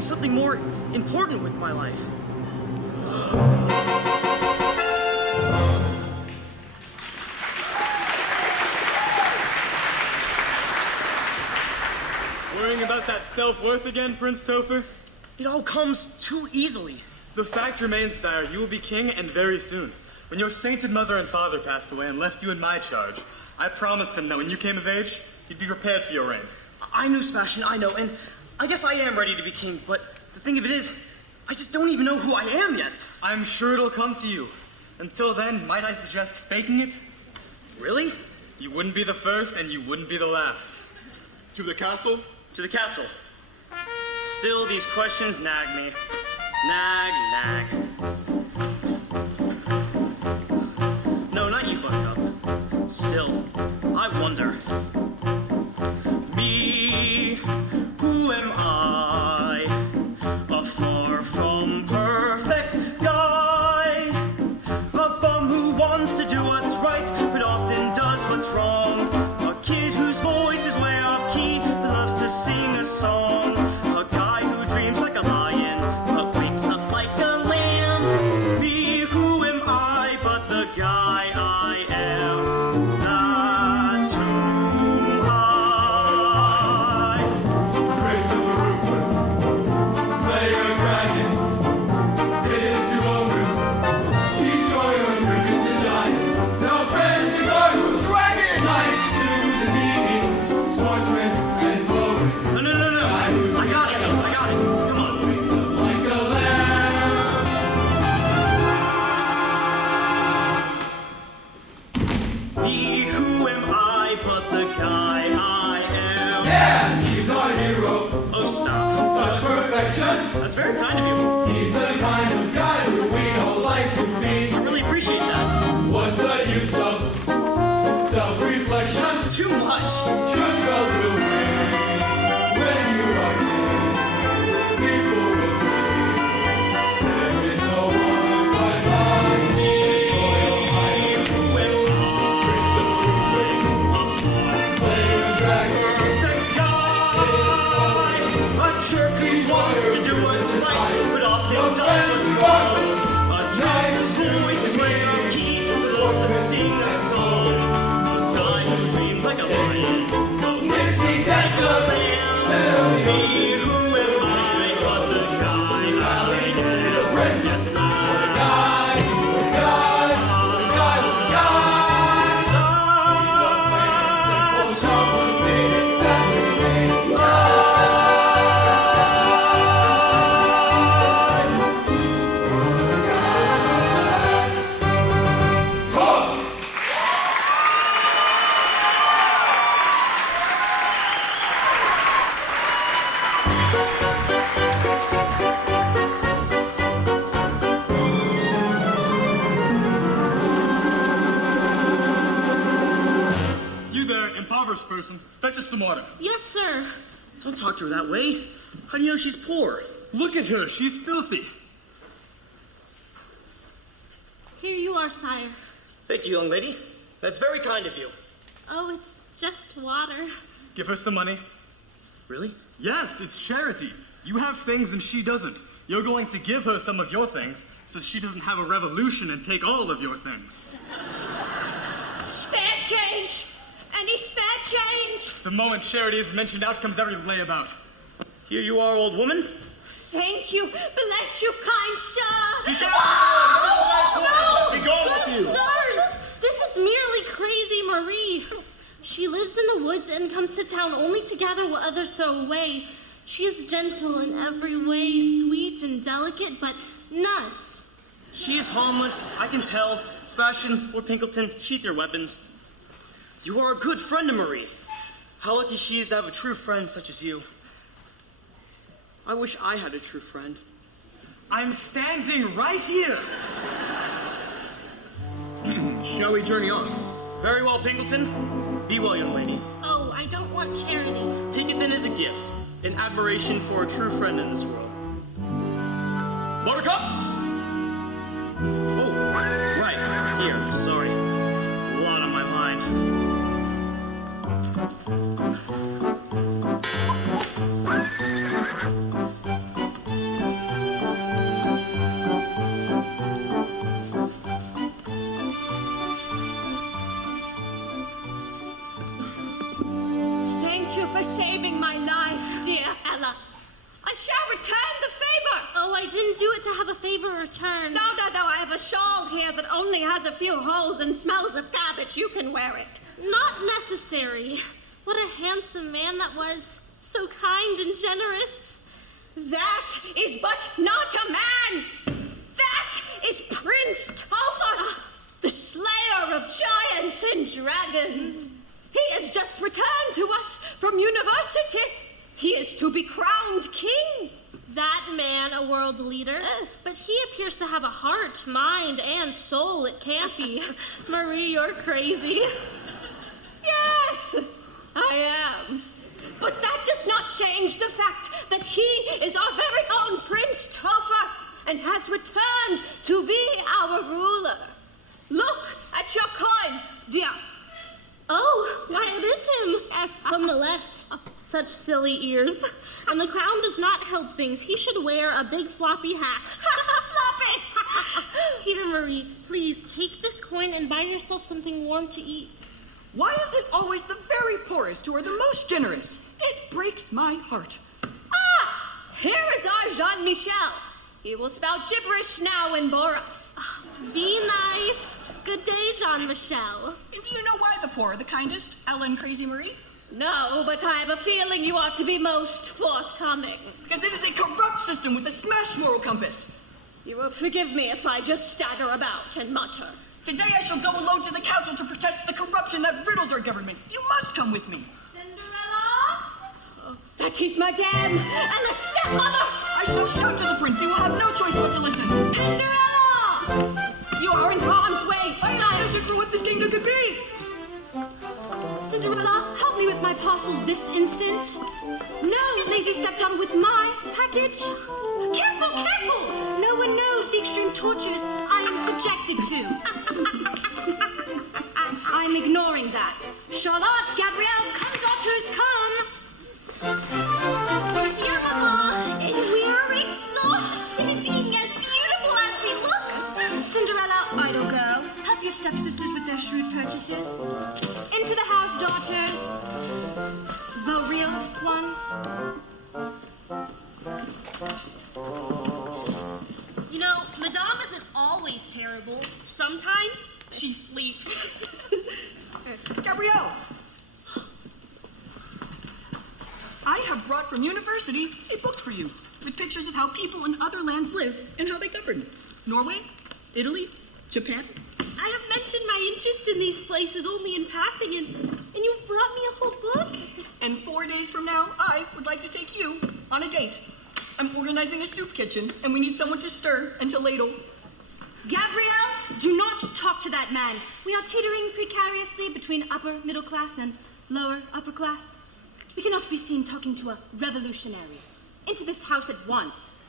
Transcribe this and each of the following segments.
Something more important with my life. Worrying about that self-worth again, Prince Topher? It all comes too easily. The fact remains, sire, you will be king, and very soon. When your sainted mother and father passed away and left you in my charge, I promised him that when you came of age, you'd be prepared for your reign. I knew, Sebastian, I know, and I guess I am ready to be king, but the thing of it is, I just don't even know who I am yet. I'm sure it'll come to you. Until then, might I suggest faking it? Really? You wouldn't be the first, and you wouldn't be the last. To the castle? To the castle. Still, these questions nag me. Nag. No, not you, Buttercup. Still, I wonder. Me, who am I? A far from perfect guy. A bum who wants to do what's right, but often does what's wrong. A kid whose voice is way off key, who loves to sing a song. A guy who dreams like a lion, but wakes up like a lamb. Me, who am I but the guy I am? That's who I. Grace of the Rupert, Slayer of dragons, hit into ogres, teach your griffin to giants, no friends to guard with dragons, nice to the needy, swordsman and bowman. No. I got it. Come on. Wakes up like a lamb. Me, who am I but the guy I am? Yeah, he's our hero, Oh, stop. such perfection. That's very kind of you. He's the kind of guy who we all like to be. I really appreciate that. What's the use of self-reflection? Too much. Truth bells will ring when you are king. People will sing. There is no one A child's voice is way off key, forced to sing a song. A guy who dreams like a lion, a pixie dancer. Me, who am I? But the guy I am. The prince. Yes, the guy. Person, fetch us some water. Yes, sir. Don't talk to her that way. How do you know she's poor? Look at her, she's filthy. Here you are, sire. Thank you, young lady. That's very kind of you. Oh, it's just water. Give her some money. Really? Yes, it's charity. You have things and she doesn't. You're going to give her some of your things so she doesn't have a revolution and take all of your things. Spare change! Any spare change? The moment charity is mentioned, out comes every layabout. Here you are, old woman. Thank you. Bless you, kind sir. Be careful! Oh, no! Be gone with Good you! sirs! This is merely crazy Marie. She lives in the woods and comes to town only to gather what others throw away. She is gentle in every way, sweet and delicate, but nuts. She is harmless, I can tell. Sebastian, Lord Pinkelton, sheath your weapons. You are a good friend to Marie. How lucky she is to have a true friend such as you. I wish I had a true friend. I'm standing right here. Shall we journey on? Very well, Pinkelton. Be well, young lady. Oh, I don't want charity. Take it then as a gift, in admiration for a true friend in this world. Buttercup! Oh, right, here, sorry. A lot on my mind. Thank you for saving my life, dear Ella. I shall return the favor. Oh, I didn't do it to have a favor returned. No, I have a shawl here that only has a few holes and smells of cabbage. You can wear it. Not necessary. What a handsome man that was. So kind and generous. That is but not a man. That is Prince Topher, the slayer of giants and dragons. He has just returned to us from university. He is to be crowned king. That man, a world leader. But he appears to have a heart, mind, and soul. It can't be. Marie, you're crazy. Yes, I am. But that does not change the fact that he is our very own Prince Topher and has returned to be our ruler. Look at your coin, dear. Oh, why, it is him. Yes. From the left. Such silly ears. And the crown does not help things. He should wear a big floppy hat. Floppy! Here, Marie, please take this coin and buy yourself something warm to eat. Why is it always the very poorest who are the most generous? It breaks my heart. Here is our Jean-Michel. He will spout gibberish now and bore us. Be nice. Good day, Jean-Michel. And do you know why the poor are the kindest, Ella and Crazy Marie? No, but I have a feeling you ought to be most forthcoming. Because it is a corrupt system with a smashed moral compass. You will forgive me if I just stagger about and mutter. Today I shall go alone to the council to protest the corruption that riddles our government. You must come with me. Cinderella? That is Madame, and the stepmother! I shall shout to the prince. He will have no choice but to listen. Cinderella! You are in harm's way, I have a vision for what this kingdom could be. Cinderella, help me with my parcels this instant. No, lazy stepdaughter, with my package. Careful, careful! No one knows the extreme tortures I am subjected to. I'm ignoring that. Charlotte, Gabrielle, come, daughters, come. Here, Mama. And we're exhausted at being as beautiful your stepsisters with their shrewd purchases. Into the house, daughters. The real ones. You know, Madame isn't always terrible. Sometimes she sleeps. Gabrielle! I have brought from university a book for you with pictures of how people in other lands live and how they govern. Norway, Italy, Japan. I have mentioned my interest in these places only in passing, and you've brought me a whole book? And 4 days from now, I would like to take you on a date. I'm organizing a soup kitchen, and we need someone to stir and to ladle. Gabrielle, do not talk to that man. We are teetering precariously between upper middle class and lower upper class. We cannot be seen talking to a revolutionary. Into this house at once.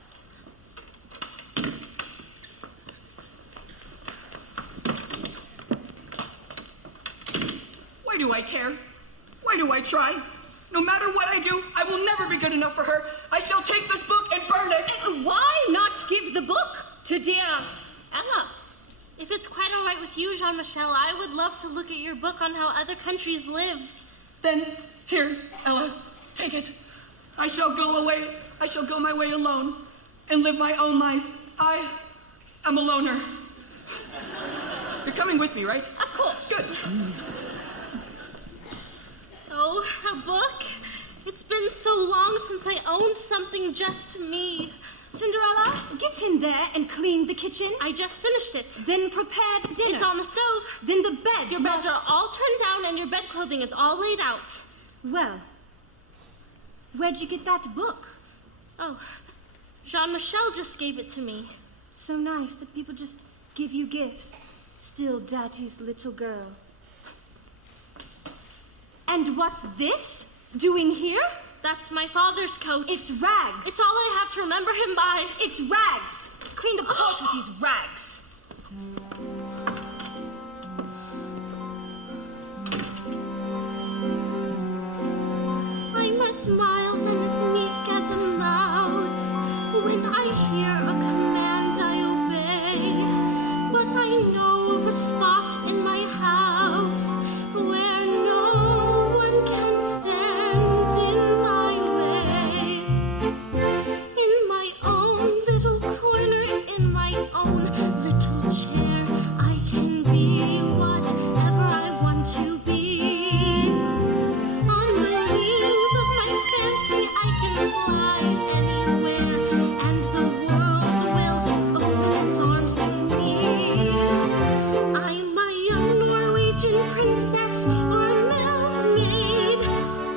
Why do I care? Why do I try? No matter what I do, I will never be good enough for her. I shall take this book and burn it. Why not give the book to dear Ella, if it's quite all right with you, Jean-Michel, I would love to look at your book on how other countries live. Then, here, Ella, take it. I shall go away. I shall go my way alone and live my own life. I am a loner. You're coming with me, right? Of course. Good. Oh, a book? It's been so long since I owned something just me. Cinderella, get in there and clean the kitchen. I just finished it. Then prepare the dinner. It's on the stove. Then the beds. Your beds are all turned down and your bed clothing is all laid out. Well, where'd you get that book? Oh, Jean-Michel just gave it to me. So nice that people just give you gifts. Still Daddy's little girl. And what's this doing here? That's my father's coat. It's rags. It's all I have to remember him by. It's rags. Clean the porch with these rags. I'm as mild and as meek as a mouse. When I hear a command, I obey. But I know of a spot in my house where no one can stand in my way. In my own little corner, in my own little chair, I can be whatever I want to be. On the wings of my fancy, I can fly anywhere, and the world will open its arms to me. I'm a young Norwegian princess or milkmaid.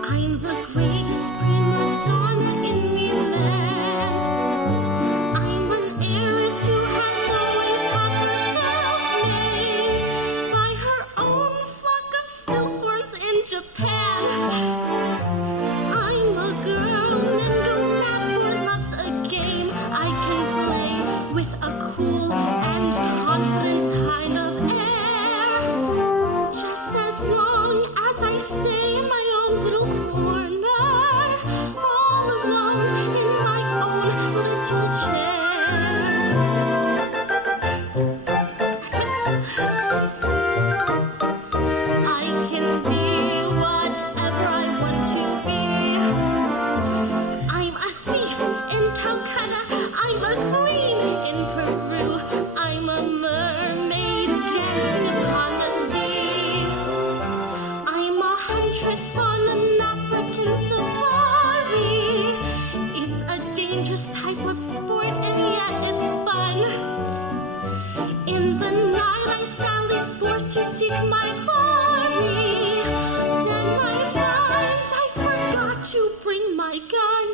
I'm the greatest prima donna in the land. I'm an heiress who has always had herself made by her own flock of silkworms in Japan. I'm a girl and go mad for love's a game I can play with a cool and confident kind of air. Just as long as I stay in my own little corner, all alone in my own little chair. I can be whatever I want to be. I'm a thief in Calcutta. I'm a queen in Peru. I'm a mermaid dancing upon the sea. I'm a huntress on an African safari. It's a dangerous type of sport, and yet it's fun. In the night I sally forth to seek my quarry. Then I find I forgot to bring my gun.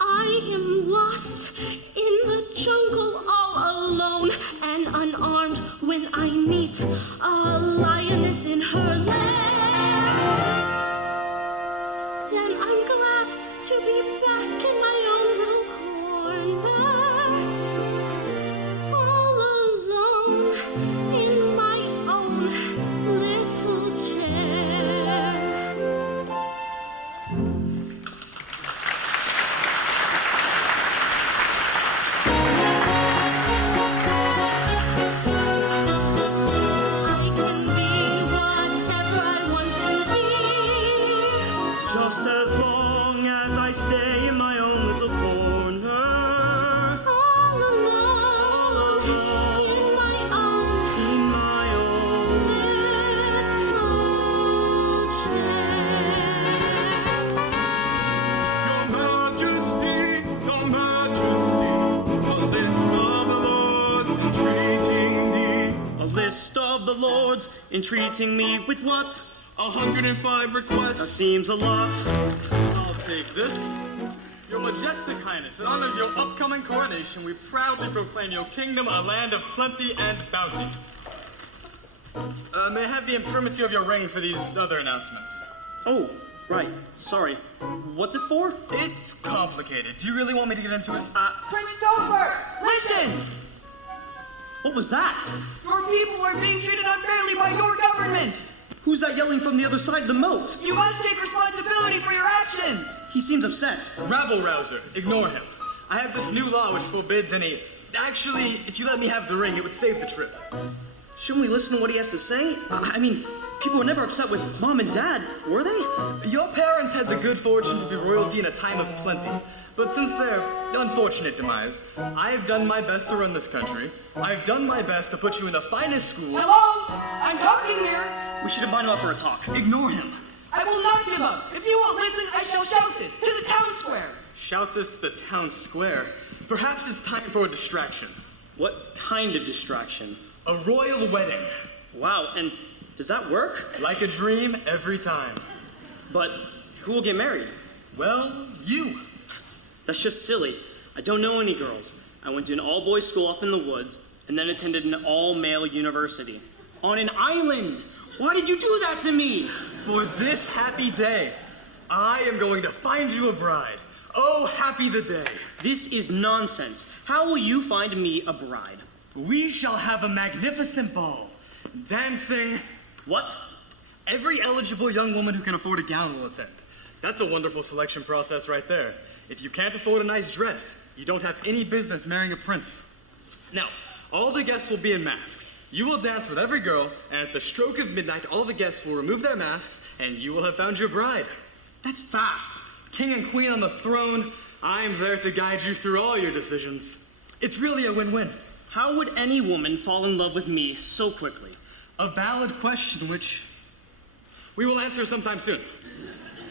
I am lost in the jungle all alone and unarmed when I meet a lioness in her lair. Then I'm glad to be back in my own little corner, all alone in my own little chair. finest of the lords, entreating me with what? 105 requests. That seems a lot. I'll take this. Your Majestic Highness, in honor of your upcoming coronation, we proudly proclaim your kingdom a land of plenty and bounty. May I have the imprimatur of your ring for these other announcements? Oh, right. Sorry. What's it for? It's complicated. Do you really want me to get into it? Prince Topher, listen! What was that? Your people are being treated unfairly by your government! Who's that yelling from the other side of the moat? You must take responsibility for your actions! He seems upset. Rabble-rouser. Ignore him. I have this new law which forbids any... Actually, if you let me have the ring, it would save the trip. Shouldn't we listen to what he has to say? I mean, people were never upset with Mom and Dad, were they? Your parents had the good fortune to be royalty in a time of plenty. But since their unfortunate demise, I have done my best to run this country. I've done my best to put you in the finest schools. Hello? I'm talking here! We should invite him up for a talk. Ignore him. I will not give up! If you won't listen, I shall shout this to the town square! Shout this to the town square. Perhaps it's time for a distraction. What kind of distraction? A royal wedding. Wow, and does that work? Like a dream every time. But who will get married? Well, you. That's just silly. I don't know any girls. I went to an all-boys school off in the woods, and then attended an all-male university. On an island! Why did you do that to me? For this happy day, I am going to find you a bride. Oh, happy the day. This is nonsense. How will you find me a bride? We shall have a magnificent ball. Dancing. What? Every eligible young woman who can afford a gown will attend. That's a wonderful selection process right there. If you can't afford a nice dress, you don't have any business marrying a prince. Now, all the guests will be in masks. You will dance with every girl, and at the stroke of midnight, all the guests will remove their masks, and you will have found your bride. That's fast. King and queen on the throne, I am there to guide you through all your decisions. It's really a win-win. How would any woman fall in love with me so quickly? A valid question which we will answer sometime soon.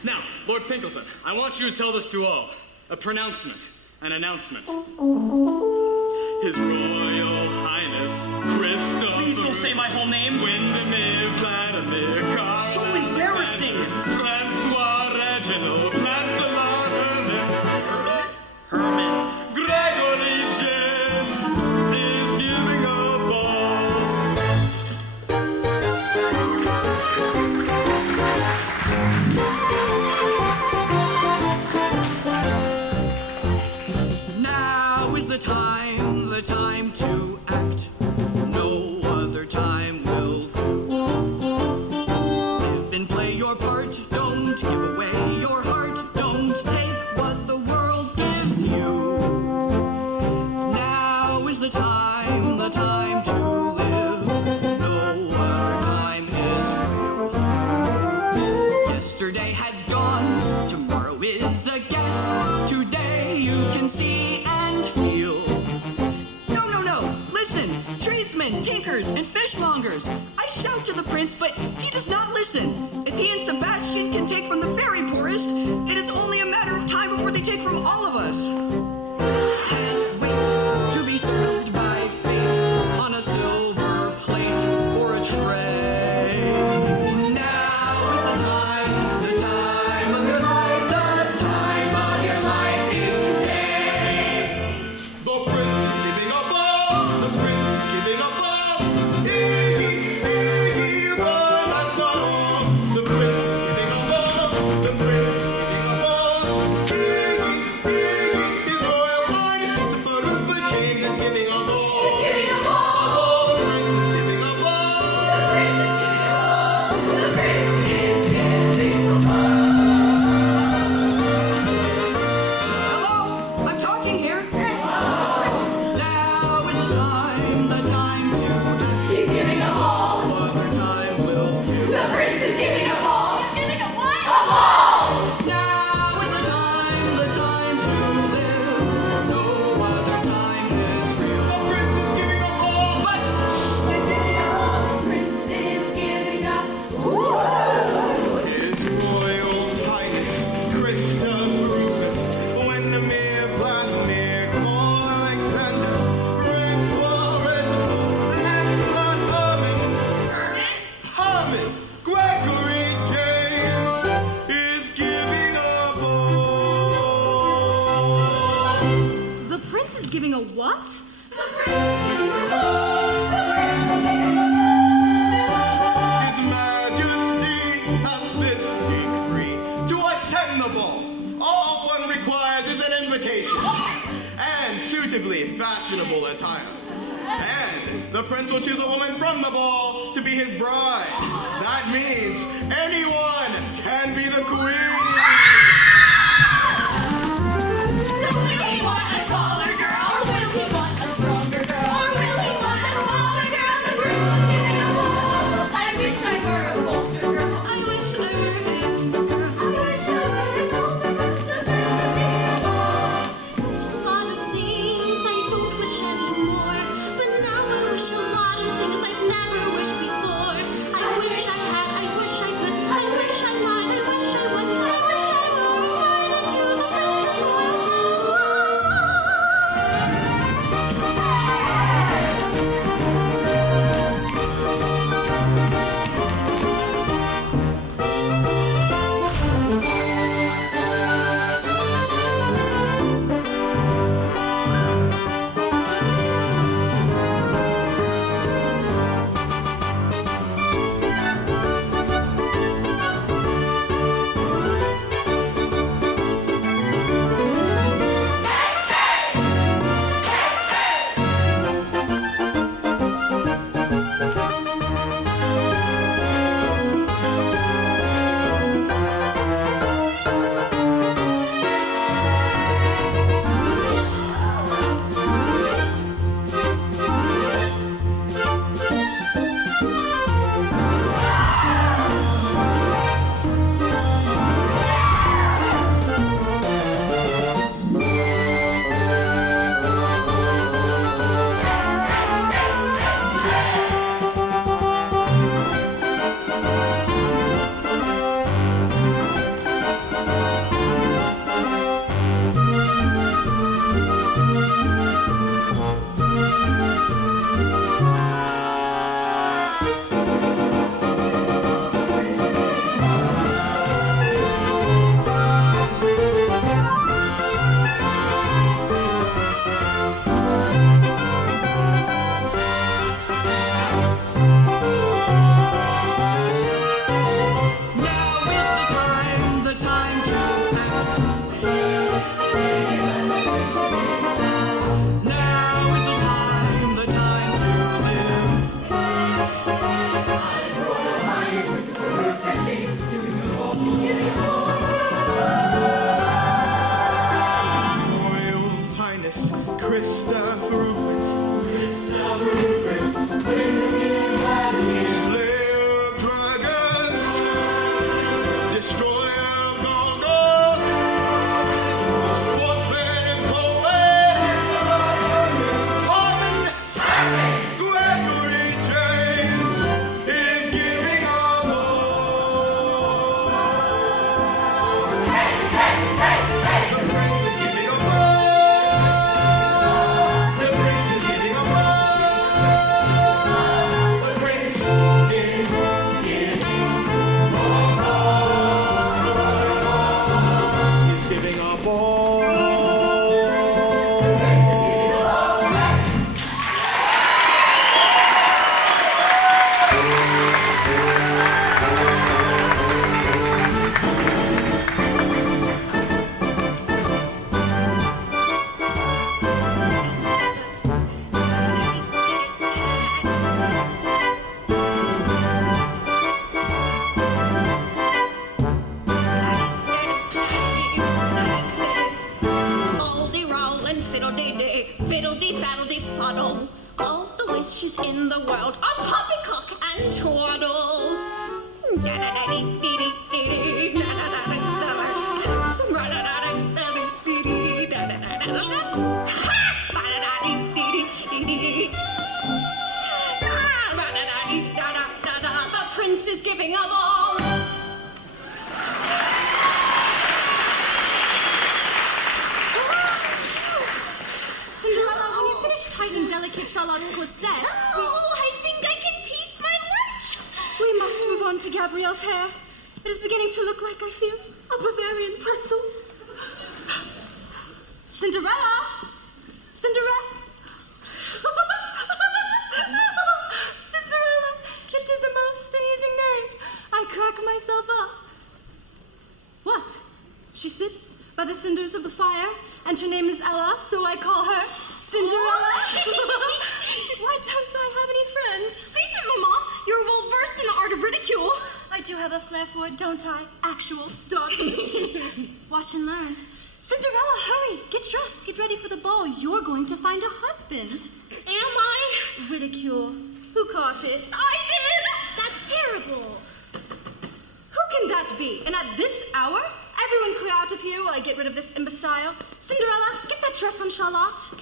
Now, Lord Pinkleton, I want you to tell this to all. A pronouncement, an announcement. His Royal Highness Christopher. Please don't say my whole name. Windermere, Vladimir, Carl. So embarrassing. Francois, Reginald, Lancelot, Herman. Gregory James is giving a ball. Now is the time to act. No other time will do. Live and play your part. Don't give away your heart. Don't take what the world gives you. Now is the time to live. No other time is real. Yesterday has gone. Tomorrow is a guess. Today you can see and feel. No, listen, tradesmen, tinkers, and fishmongers. I shout to the prince, but he does not listen. If he and Sebastian can take from the very poorest, it is only a matter of time before they take from all of us. Can't wait to be served by fate on a silver plate or a tray. Now is the time of your life, the time of your life is today. The prince is giving a ball. The prince is giving a ball. Hee, ball has gone on. The prince is giving a ball. The prince is giving a ball. His Royal Highness Christopher James is giving a table attire. And the prince will choose a woman from the ball to be his bride. That means anyone can be the queen. Will he want a taller girl? Or will he want a stronger girl? Or will he want a smaller girl? The groom will get in a ball. I wish I were a bolder girl. I wish I were a bolder girl. I wish I were a bolder girl. The prince is in a ball. A lot of things I don't wish anymore, but now I wish a lot of things I've never wished before. I wish I had, I wish I could, I wish I might, I wish I would, I wish I were invited to the prince's royal fiddle-dee-faddle-dee-fuddle. All the wishes in the world are poppycock and twaddle. The prince is giving a ball. Cinderella, when you finish tightening delicate Charlotte's corset... Oh, I think I can taste my lunch. We must move on to Gabrielle's hair. It is beginning to look like, I feel, a Bavarian pretzel. Cinderella! Cinderella! Cinderella! It is a most amusing name. I crack myself up. What? She sits by the cinders of the fire, and her name is Ella, so I call her Cinderella? Why don't I have any friends? Face it, Mama, you're well versed in the art of ridicule. I do have a flair for it, don't I? Actual daughters. Watch and learn. Cinderella, hurry. Get dressed. Get ready for the ball. You're going to find a husband. Am I? Ridicule. Who caught it? I did! That's terrible. Who can that be? And at this hour? Everyone clear out of here while I get rid of this imbecile. Cinderella, get that dress on, Charlotte.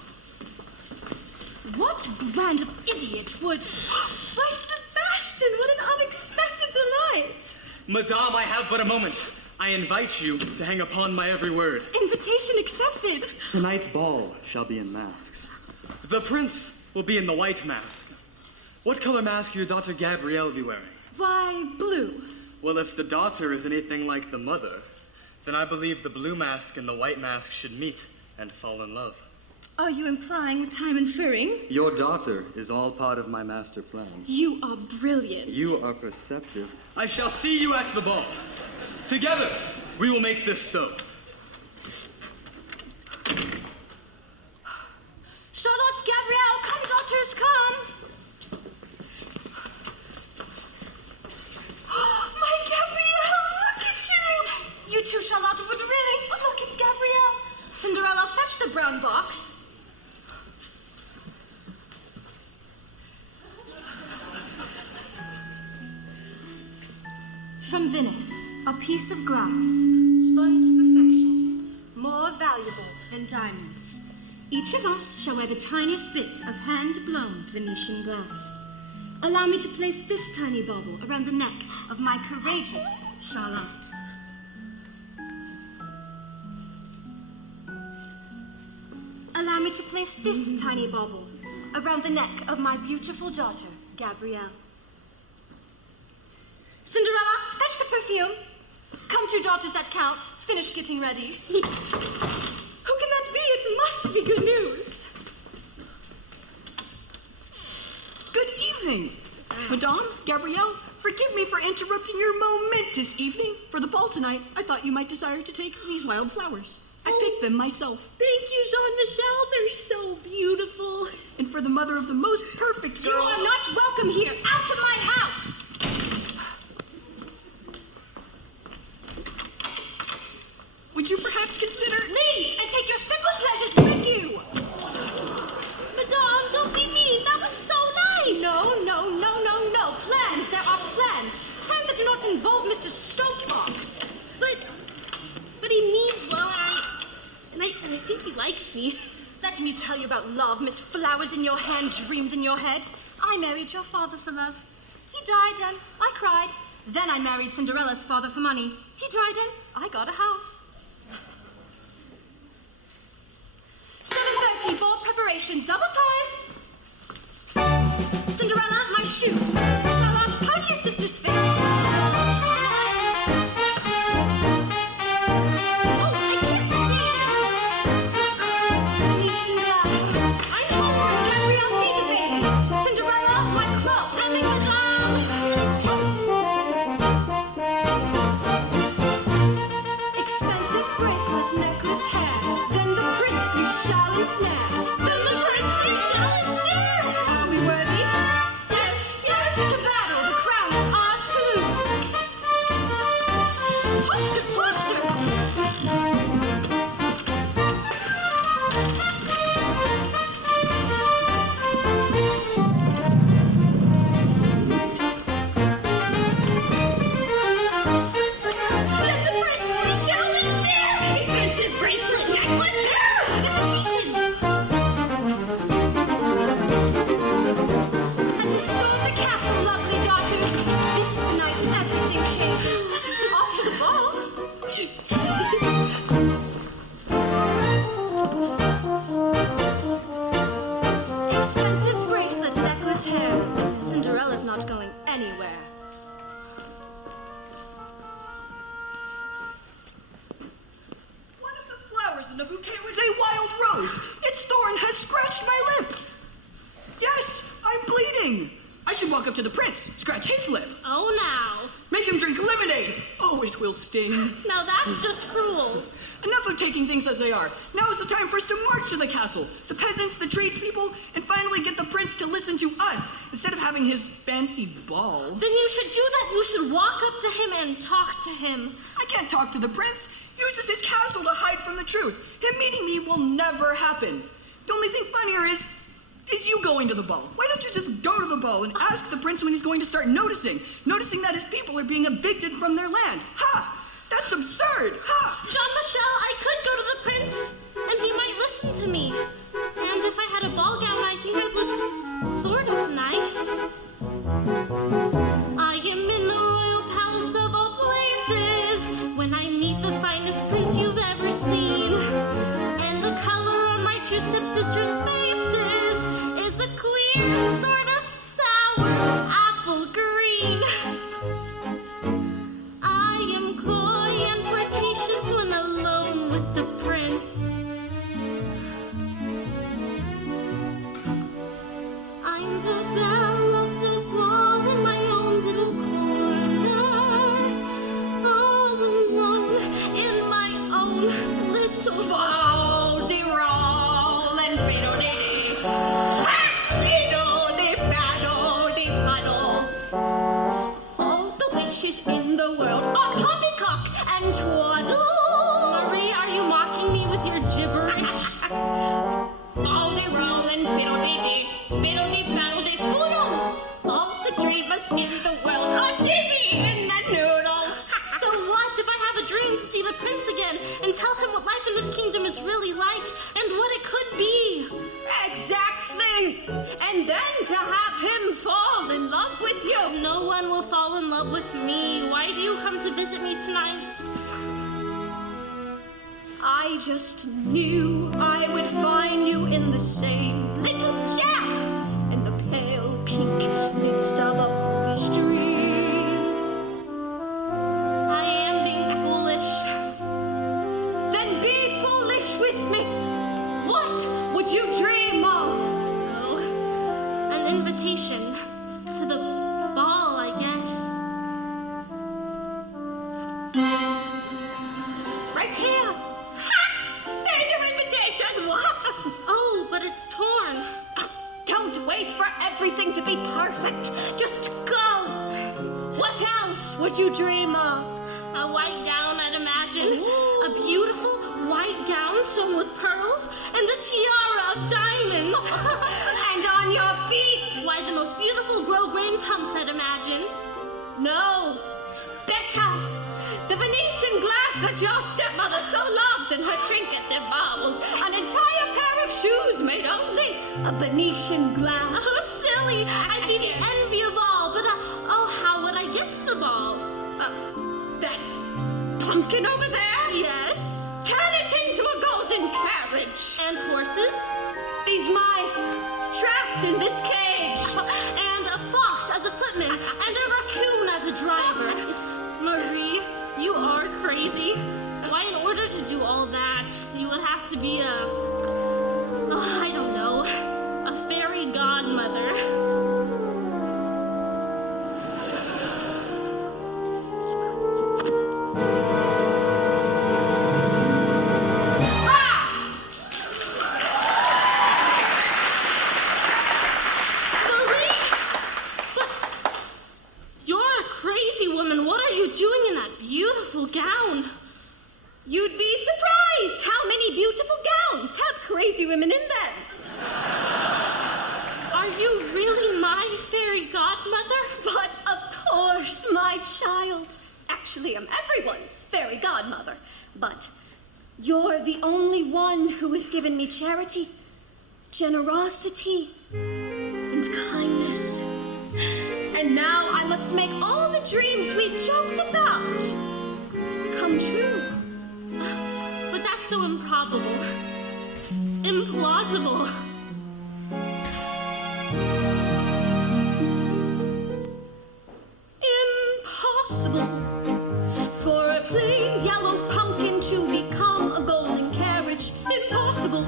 What brand of idiot would... Why, Sebastian, what an unexpected delight. Madame, I have but a moment. I invite you to hang upon my every word. Invitation accepted. Tonight's ball shall be in masks. The prince will be in the white mask. What color mask will your daughter Gabrielle be wearing? Why, blue. Well, if the daughter is anything like the mother, then I believe the blue mask and the white mask should meet and fall in love. Are you implying time inferring? Your daughter is all part of my master plan. You are brilliant. You are perceptive. I shall see you at the ball. Together, we will make this so. Charlotte, Gabrielle, come, daughters, come. My Gabrielle, look at you. You too, Charlotte, but really, look at Gabrielle. Cinderella, fetch the brown box. From Venice, a piece of glass, spun to perfection, more valuable than diamonds. Each of us shall wear the tiniest bit of hand-blown Venetian glass. Allow me to place this tiny bauble around the neck of my courageous Charlotte. Allow me to place this tiny bauble around the neck of my beautiful daughter, Gabrielle. Cinderella, fetch the perfume. Come, two daughters that count. Finish getting ready. Who can that be? It must be good news. Good evening. Madame, Gabrielle, forgive me for interrupting your momentous evening. For the ball tonight, I thought you might desire to take these wild flowers. I picked them myself. Thank you, Jean-Michel. They're so beautiful. And for the mother of the most perfect girl... You are not welcome here. Out of my house! Would you perhaps consider... Leave and take your simple pleasures with you! Madame, don't be mean. That was so nice. No. Plans. There are plans. Plans that do not involve Mr. Soapbox. But he means well, and I think he likes me. Let me tell you about love, Miss Flowers in your hand, dreams in your head. I married your father for love. He died and I cried. Then I married Cinderella's father for money. He died and I got a house. 7:30, ball preparation, double time. Cinderella, my shoes. Charlotte, powder your sister's face. Venetian glass. I'm home. Gabrielle, feed the baby. Cinderella, my cloak. Coming, Madame. Expensive bracelet, necklace, hair. Then the prince we shall ensnare. Then the prince we shall ensnare. Are we worthy? Yes. To battle, the crown is ours to lose. Posture. Then the prince we shall ensnare. Expensive bracelet, necklace, hair. Invitations. And to storm the castle, lovely daughters. This is the night everything changes. Off to the ball. Expensive bracelet, necklace, hair. Cinderella's not going anywhere. One of the flowers in the bouquet was a wild rose. Its thorn has scratched my lip. Yes, I'm bleeding. I should walk up to the prince, scratch his lip. Oh, now. Make him drink lemonade. Oh, it will sting. Now that's just cruel. Enough of taking things as they are. Now is the time for us to march to the castle. The peasants, the tradespeople, and finally get the prince to listen to us instead of having his fancy ball. Then you should do that. You should walk up to him and talk to him. I can't talk to the prince. He uses his castle to hide from the truth. Him meeting me will never happen. The only thing funnier is you going to the ball. Why don't you just go to the ball and ask the prince when he's going to start noticing that his people are being evicted from their land? Ha! That's absurd! Ha! Jean-Michel, I could go to the prince, and he might listen to me. And if I had a ball gown, I think I'd look sort of nice. I am in the royal palace of all places, when I meet the finest prince you've ever seen. And the color on my two stepsisters' faces is a queer sort of sour apple green. I am coy and flirtatious when alone with the prince. I'm the belle of the ball in my own little corner, all alone in my own little Fol-de-roll and fiddle-de-dee. Fiddle-de-faddle-de-faddle. All the wishes in the world are poppycock and twaddle. Marie, are you mocking me with your gibberish? Fol-de-roll and fiddle-de-dee. Fiddle-de-faddle-de-foodle. All the dreamers in the world are dizzy in the noodle. So what if I have a dream to see the prince again and tell him what life in his kingdom is really like and what it could be? Exactly. And then to have him fall in love with you. No one will fall in love with me. Why do you come to visit me tonight? I just knew I would find you in the same little chair in the pale pink midst of a foolish dream. I am being foolish. Then be foolish with me. What would you dream of? Oh, an invitation to the ball, I guess. Right here. Ha! There's your invitation. What? Oh, but it's torn. Don't wait for everything to be perfect. Just go. What else would you dream of? A white gown, I'd imagine. A beautiful white gown sewn with pearls and a tiara of diamonds. And on your feet. Why, the most beautiful grosgrain pumps, I'd imagine. No. Better. The Venetian glass that your stepmother so loves in her trinkets and baubles. An entire pair of shoes made only of Venetian glass. Oh, silly. I'd be the envy of all, but how would I get to the ball? That pumpkin over there? Yes. Turn it into a golden carriage. And horses? These mice trapped in this cage. And a fox as a footman, and a raccoon as a driver. Marie, you are crazy. Why, in order to do all that, you would have to be I don't know, a fairy godmother. Doing in that beautiful gown? You'd be surprised how many beautiful gowns have crazy women in them. Are you really my fairy godmother? But of course, my child. Actually, I'm everyone's fairy godmother. But you're the only one who has given me charity, generosity, and kindness. And now I must make all the dreams we've joked about come true. But that's so improbable. Implausible. Impossible for a plain yellow pumpkin to become a golden carriage. Impossible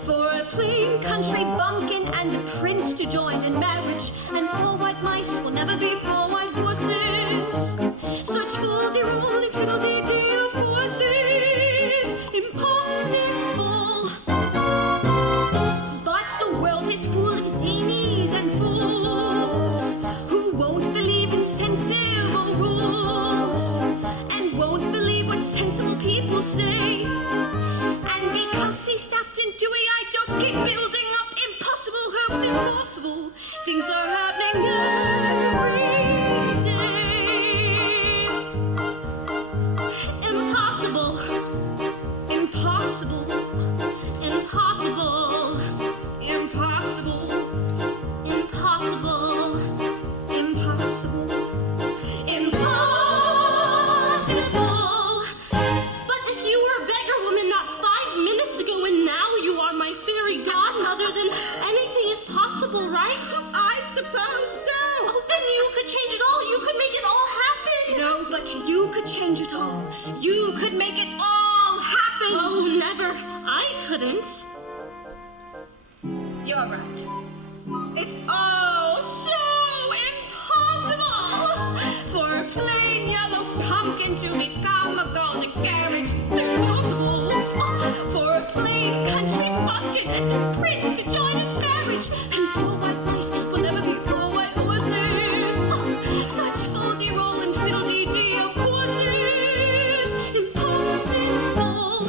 for a plain country bumpkin and a prince to join join in marriage, and 4 white mice will never be 4 white horses. Such fol-de-rol and fiddle-dee-dee, of course, is impossible. But the world is full of zanies and fools who won't believe in sensible rules and won't believe what sensible people say. And because these daft and dewy-eyed dopes keep building up impossible hopes, impossible things are happening every day. Impossible, impossible, impossible, impossible, impossible, impossible, impossible. But if you were a beggar woman not 5 minutes ago, and now you are my fairy godmother, then anything is possible, right? I suppose so. Oh, then you could change it all. You could make it all happen. No, but you could change it all. You could make it all happen. Oh, never. I couldn't. You're right. It's oh so impossible for a plain yellow pumpkin to become a golden carriage. Impossible for a plain country bumpkin and a prince to join a marriage. And 4 white mice will never be 4 white horses. Such fol-de-rol and fiddle-dee-dee, of course, is impossible.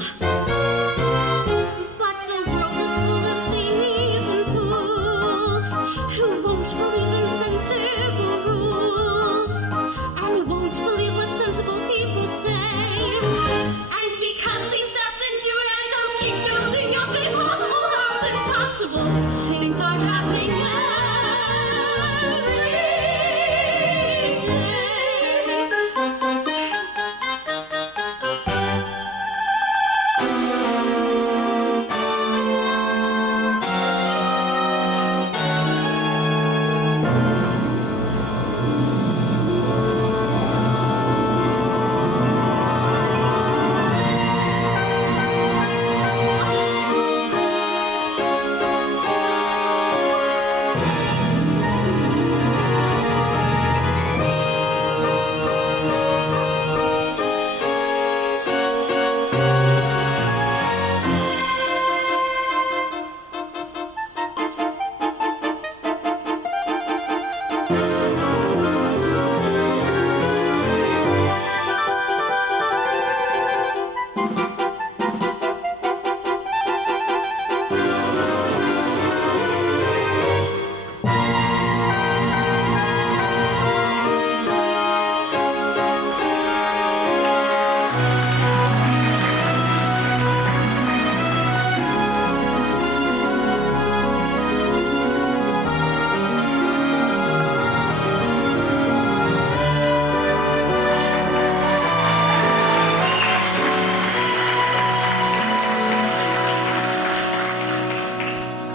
But the world is full of zanies and fools who won't believe in sensible rules and won't believe what sensible people say. And because these daft and dewy-eyed dolls keep building up impossible hopes, impossible things are happening every day.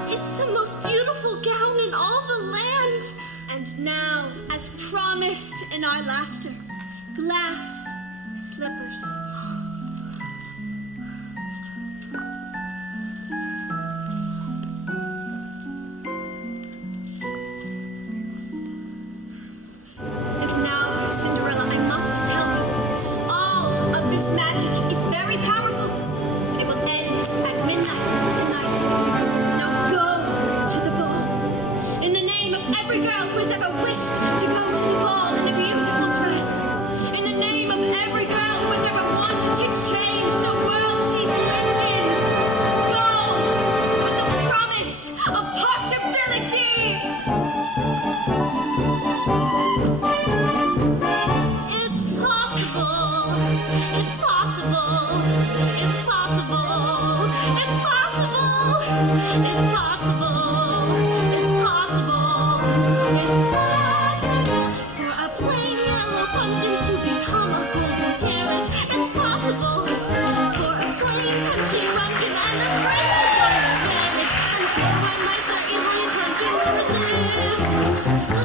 It's the most beautiful gown in all the land. And now, as promised in our laughter, glass slippers. And now, Cinderella, I must tell you, all of this magic is very powerful. It will end at midnight tonight. Now go to the ball. In the name of every girl who has ever wished to go to the ball in a beautiful dress. In the name of every girl who has ever wanted to change the world she's lived in. Go with the promise of possibility. It's possible. It's possible. It's possible. It's possible. It's possible. It's possible. It's possible for a plain yellow pumpkin to become a golden carriage. It's possible for a plain country pumpkin and a prince to join a marriage. And 4 white mice are easily turned to horses.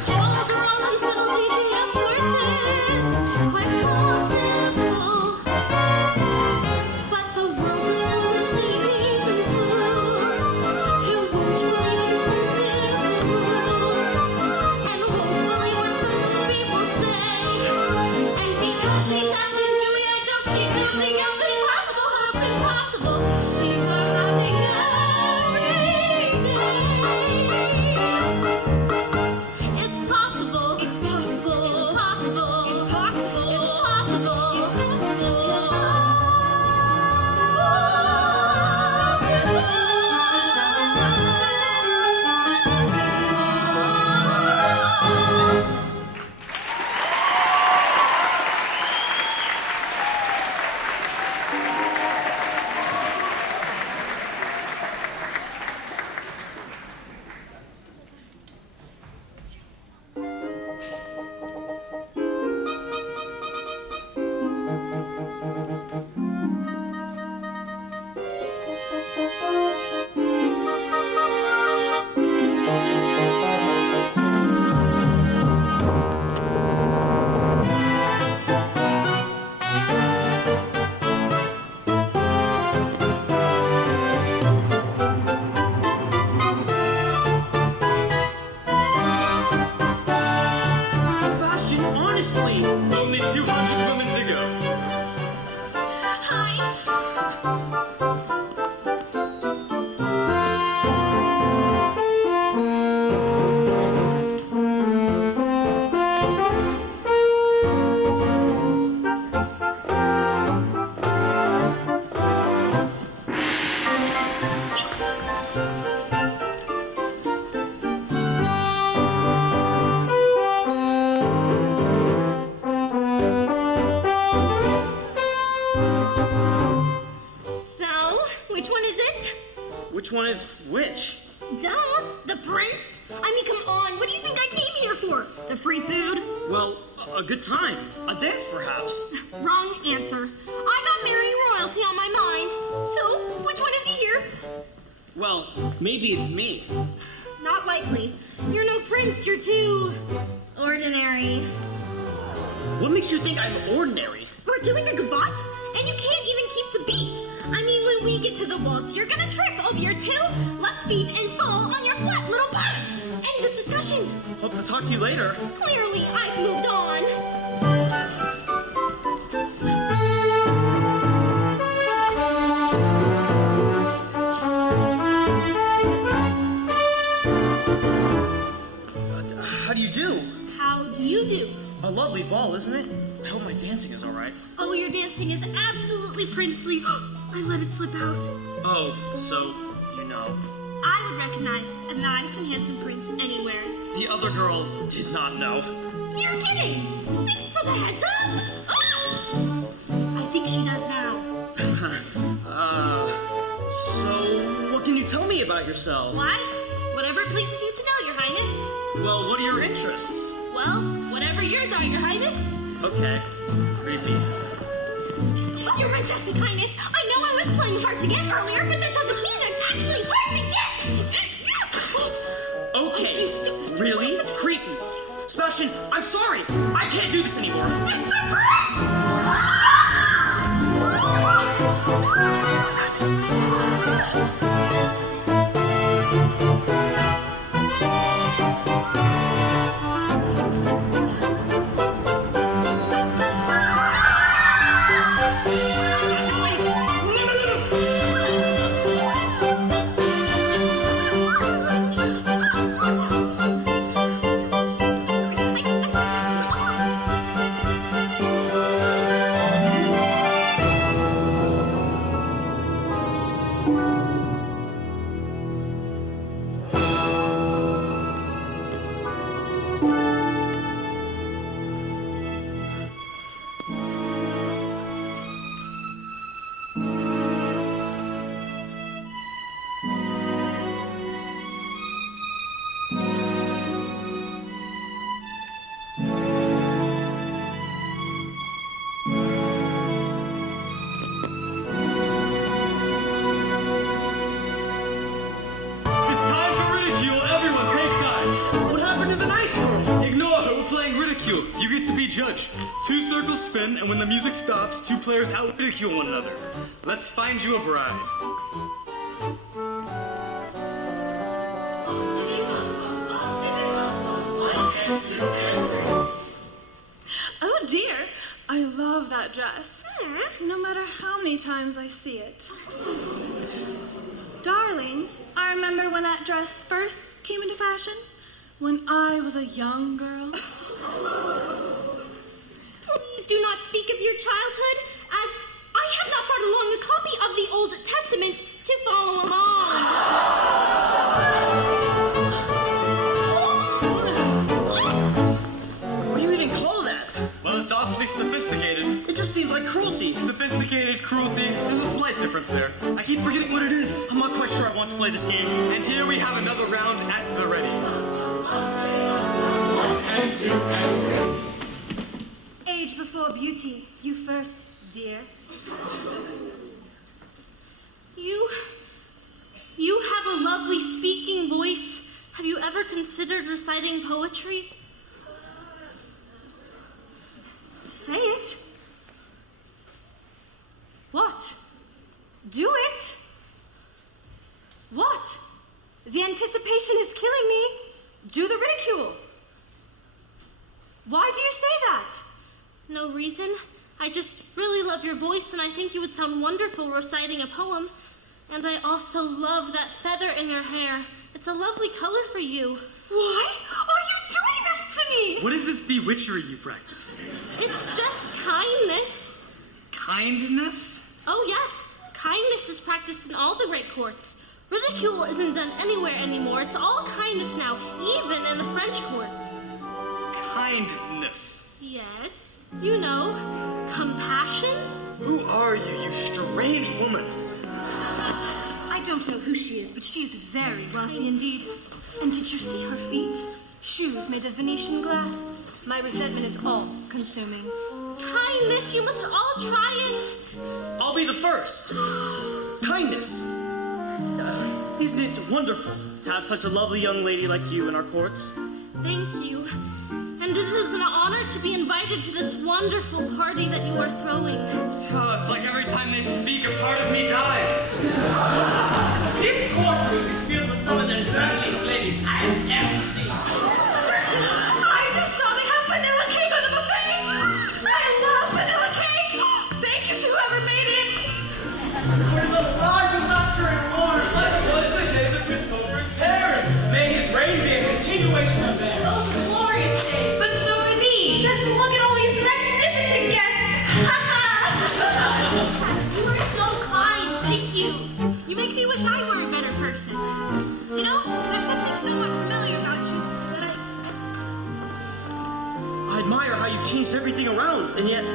A good time. A dance, perhaps. Wrong answer. I got marrying royalty on my mind. So, which one is here? Well, maybe it's me. Not likely. You're no prince, you're too ordinary. What makes you think I'm ordinary? We're doing a gavotte, and you can't even keep the beat. I mean, when we get to the waltz, you're gonna trip over your 2 left feet and fall on your flat little butt. End of discussion. Hope to talk to you later. Clearly, I've moved on. How do you do? How do you do? A lovely ball, isn't it? I hope my dancing is all right. Oh, your dancing is absolutely princely. I let it slip out. Oh, so you know. I would recognize a nice and handsome prince anywhere. The other girl did not know. You're kidding! Thanks for the heads up! I think she does now. So what can you tell me about yourself? Why? Whatever pleases you to know, Your Highness. Well, what are your interests? Well, whatever yours are, Your Highness. Okay. Creepy. Your Majestic Highness, I know I was playing hard to get earlier, but that doesn't mean I'm actually hard to get! Okay. Really? Creepy. Sebastian, I'm sorry. I can't do this anymore. It's the prince! Judge. 2 circles spin, and when the music stops, 2 players out ridicule one another. Let's find you a bride. Oh dear, I love that dress. No matter how many times I see it. Darling, I remember when that dress first came into fashion, when I was a young girl. Please do not speak of your childhood, as I have not brought along a copy of the Old Testament to follow along. What do you even call that? Well, it's awfully sophisticated. It just seems like cruelty. Sophisticated, cruelty, there's a slight difference there. I keep forgetting what it is. I'm not quite sure I want to play this game. And here we have another round at the ready. 1 and 2 and 3. Age before beauty. You first, dear. You have a lovely speaking voice. Have you ever considered reciting poetry? Say it. What? Do it. What? The anticipation is killing me. Do the ridicule. Why do you say that? No reason. I just really love your voice, and I think you would sound wonderful reciting a poem. And I also love that feather in your hair. It's a lovely color for you. Why are you doing this to me? What is this bewitchery you practice? It's just kindness. Kindness? Oh, yes. Kindness is practiced in all the great courts. Ridicule isn't done anywhere anymore. It's all kindness now, even in the French courts. Kindness. Yes. You know, compassion? Who are you, you strange woman? I don't know who she is, but she is very wealthy indeed. And did you see her feet? shoes made of Venetian glass. My resentment is all-consuming. Kindness, you must all try it. I'll be the first. Kindness. Isn't it wonderful to have such a lovely young lady like you in our courts? Thank you. And it is an honor to be invited to this wonderful party that you are throwing. Oh, it's like every time they speak, a part of me dies. This courtroom is filled with some of the loveliest ladies I've ever seen. I just saw they have vanilla cake on the buffet. I love vanilla cake. Thank you to whoever made it. We're the live laughter and warmth. Like it was the days of Christopher's parents. May his reign be a continuation of theirs. Oh, glorious day. But so are these. Just look at all these magnificent guests. You are so kind, thank you. You make me wish I were a better person. You know, there's something somewhat familiar about you that I admire how you've changed everything around, and yet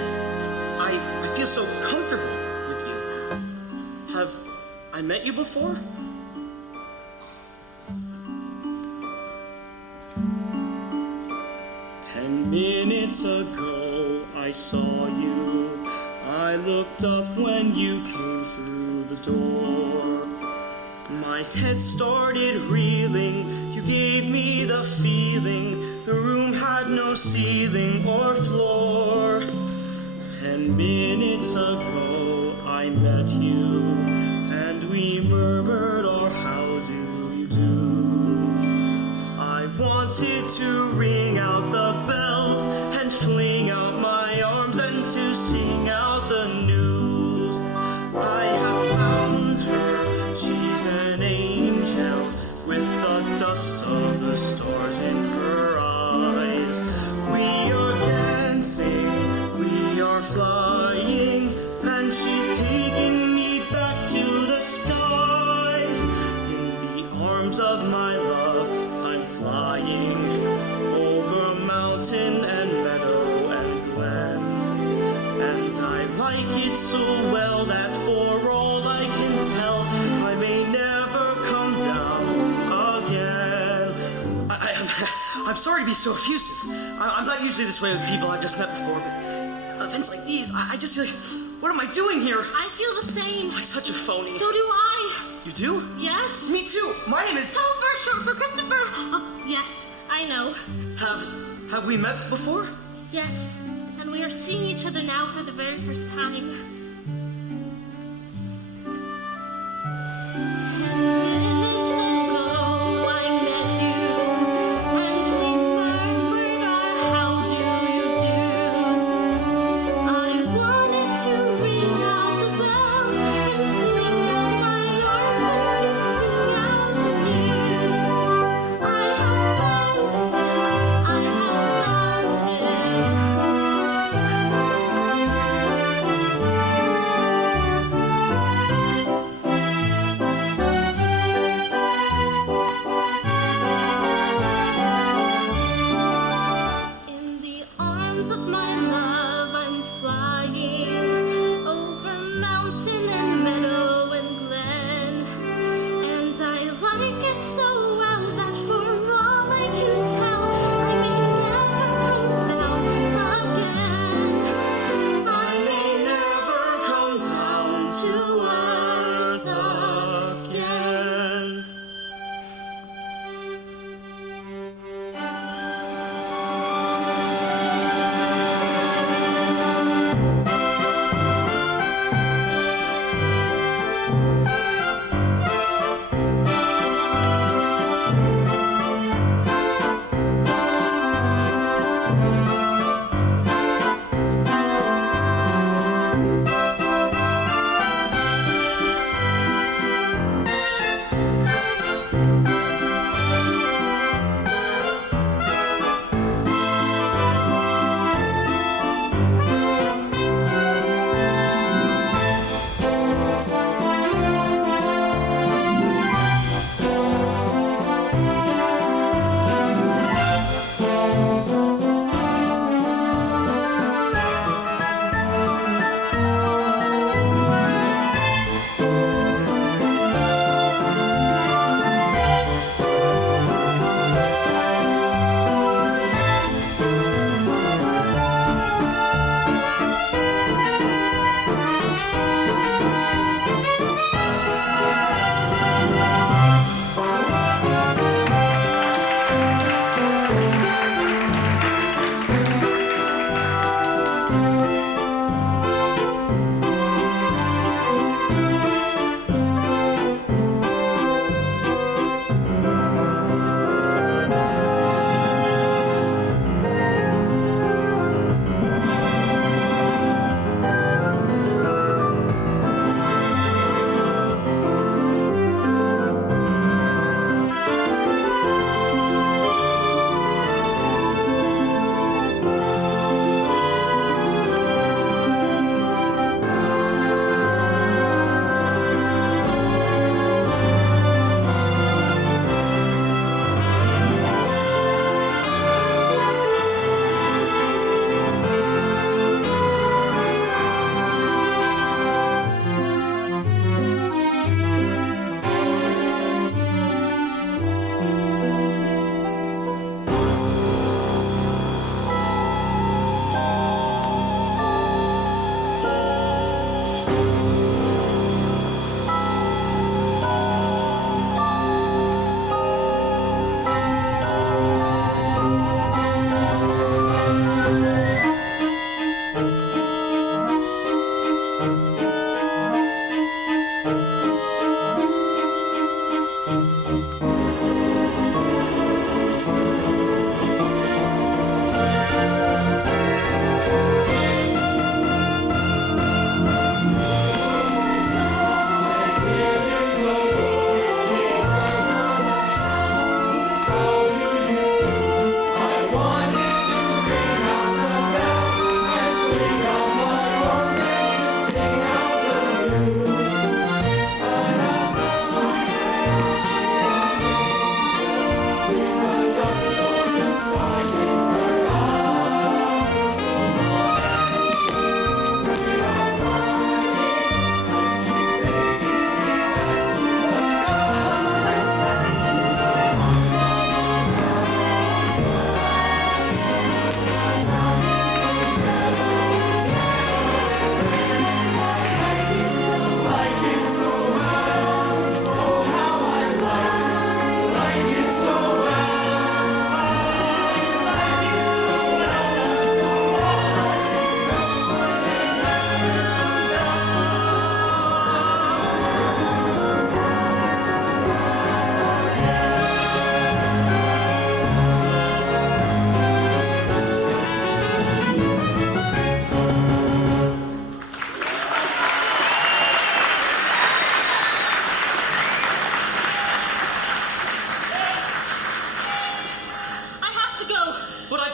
I feel so comfortable with you. Have I met you before? "10 minutes ago I saw you. I looked up when you came through the door. My head started reeling. You gave me the feeling the room had no ceiling or floor. 10 minutes ago I met you, and we murmured our how do you do's. I wanted to ring out the bells and fling out my arms and to sing out the news. I have found her, she's an angel with the dust of the stars in her eyes. We are dancing, we are flying, and she's taking me back to the skies. In the arms of my love, I'm flying over mountain and meadow and glen. And I like it so well that for all I can tell, I may never come down again." I'm sorry to be so effusive. I'm not usually this way with people I've just met before, but events like these, I just feel like, what am I doing here? I feel the same. I'm such a phony. So do I. You do? Yes? Me too. My name is... Topher, short for Christopher. Oh, yes, I know. Have we met before? Yes, and we are seeing each other now for the very first time. 10 minutes ago I met you, and we murmured our how do you do's. I wanted to ring out the bells and fling out my arms and to sing out the news. I have found him, I have found him.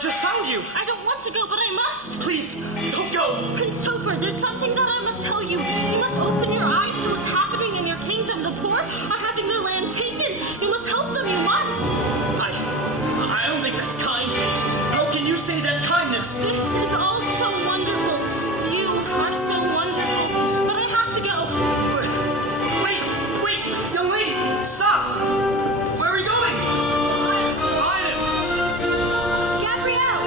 just found you. I don't want to go, but I must. Please, don't go. Prince Topher, there's something that I must tell you. You must open your eyes to what's happening in your kingdom. The poor are having their land taken. You must help them. You must. I don't think that's kind. How can you say that's kindness? This is all so wonderful. You are so wonderful. But I have to go. Wait, young lady, stop. Where are you going? Gabrielle!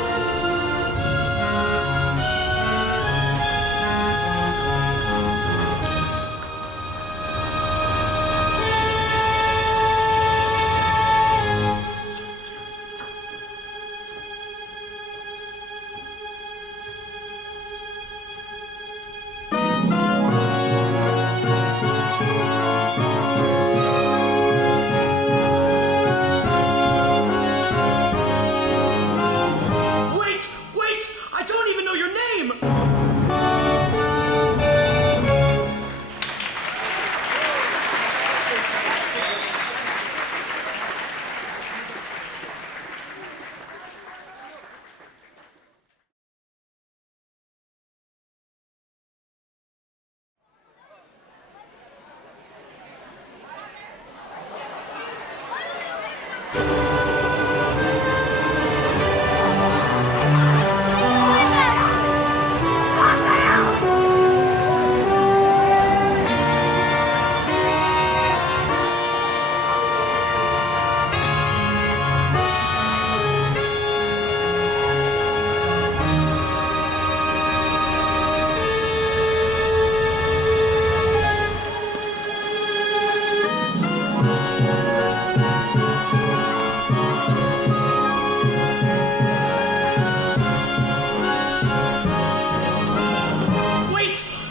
Wait, I don't even know your name.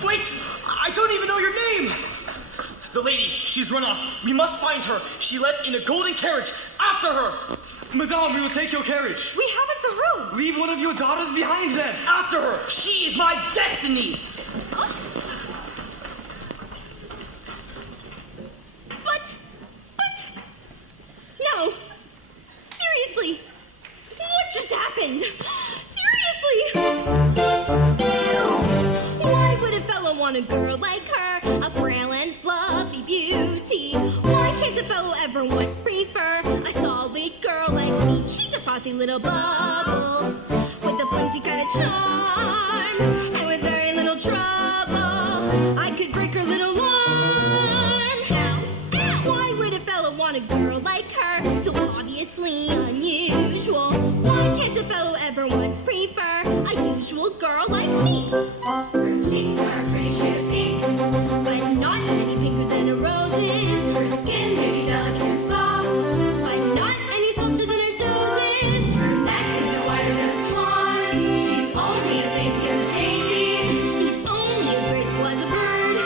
Wait, I don't even know your name. The lady, she's run off. We must find her. She left in a golden carriage. After her. Madame, we will take your carriage. We haven't the room. Leave one of your daughters behind then. After her. She is my destiny. But, no. Seriously. What just happened? Seriously. Why would a fellow want a girl like her? A frail and fluffy beauty. Why can't a fellow ever want prefer a solid girl like me? She's a frothy little bubble with a flimsy kind of charm, and with very little trouble I could break her little arm. Now, why would a fellow want a girl like her? So obviously unusual. Why can't a fellow ever once prefer a usual girl like me? Her cheeks are pretty, she is pink, but not any pinker than a rose's. Her skin may be delicate and soft, but not any softer than a dose's. Her neck is no wider than a swan. She's only as dainty as a daisy. She's only as graceful as a bird.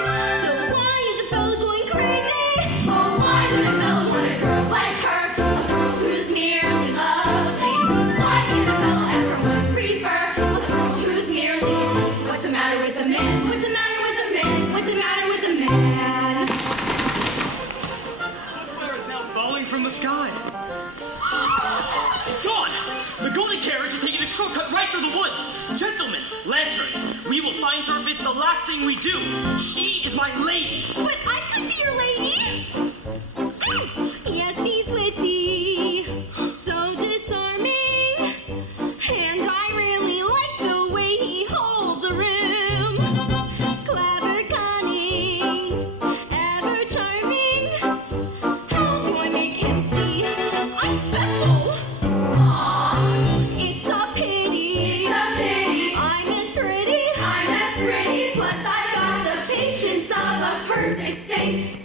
So why is a fellow going crazy? Oh, why would a fellow want a girl like her? A girl who's merely lovely. Why can't a fellow ever once prefer a girl who's merely? What's the matter with the man? What's the matter with the man? What's the matter with the man? Footwear is now falling from the sky. It's gone. The golden carriage is taking a shortcut right through the woods. Gentlemen, lanterns. We will find her if it's the last thing we do. She is my lady. But I could be your lady. Yes, he's witty, so disarming, and I really like the way he holds a room. Clever, cunning, ever charming. How do I make him see I'm special? It's a pity. It's a pity. I'm as pretty. Plus I've got the patience of a perfect saint.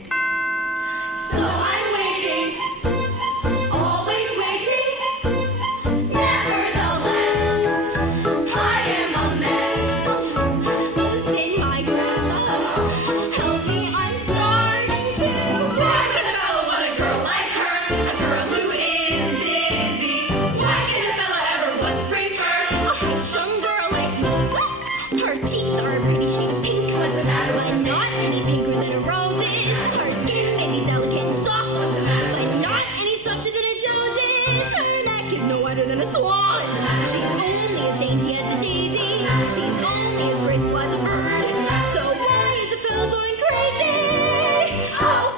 lighter than a swan's. She's only as dainty as a daisy. She's only as graceful as a bird. So why is a fellow going crazy? Oh,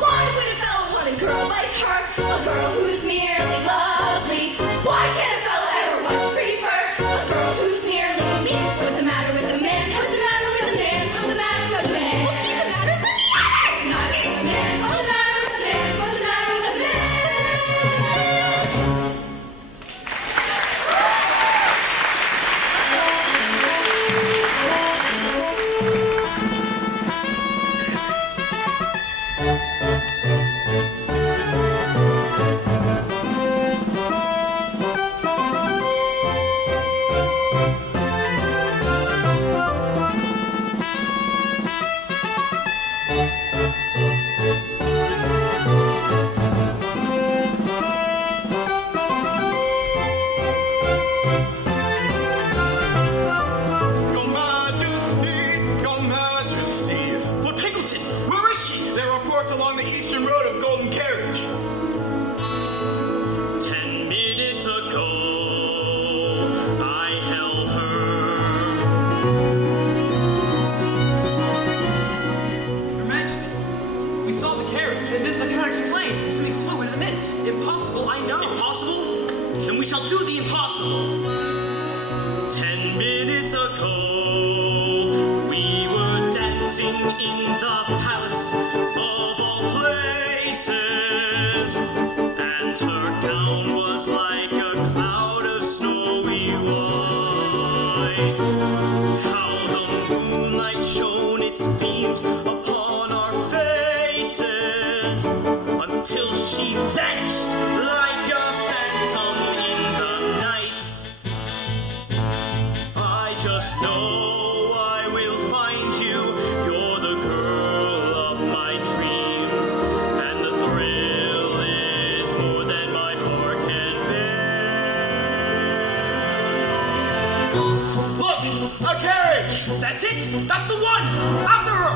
why would a fellow want a girl like her? A girl who's merely lovely. Why can't a fellow ever once prefer a girl who's merely me? What's the matter with the man? What's the matter with the man? What's the matter with the man? Well, she's the matter with the others, not me, the man. What's the matter with the man? What's the matter with the man? Your Majesty, Your Majesty. Lord Pingleton, where is she? There are reports along the eastern road of Golden Carriage. 10 minutes ago, I held her. Your Majesty, we saw the carriage. This I cannot explain. It simply flew into the mist. Impossible, I know. Impossible? Then we shall do the impossible. 10 minutes ago, we were dancing in the palace of all places, and her gown was like a cloud of snowy white. How the moonlight shone its beams upon our faces, until she vanished like a phantom in the night. I just know I will find you. You're the girl of my dreams, and the thrill is more than my heart can bear. Look, a carriage! That's it! That's the one! After her!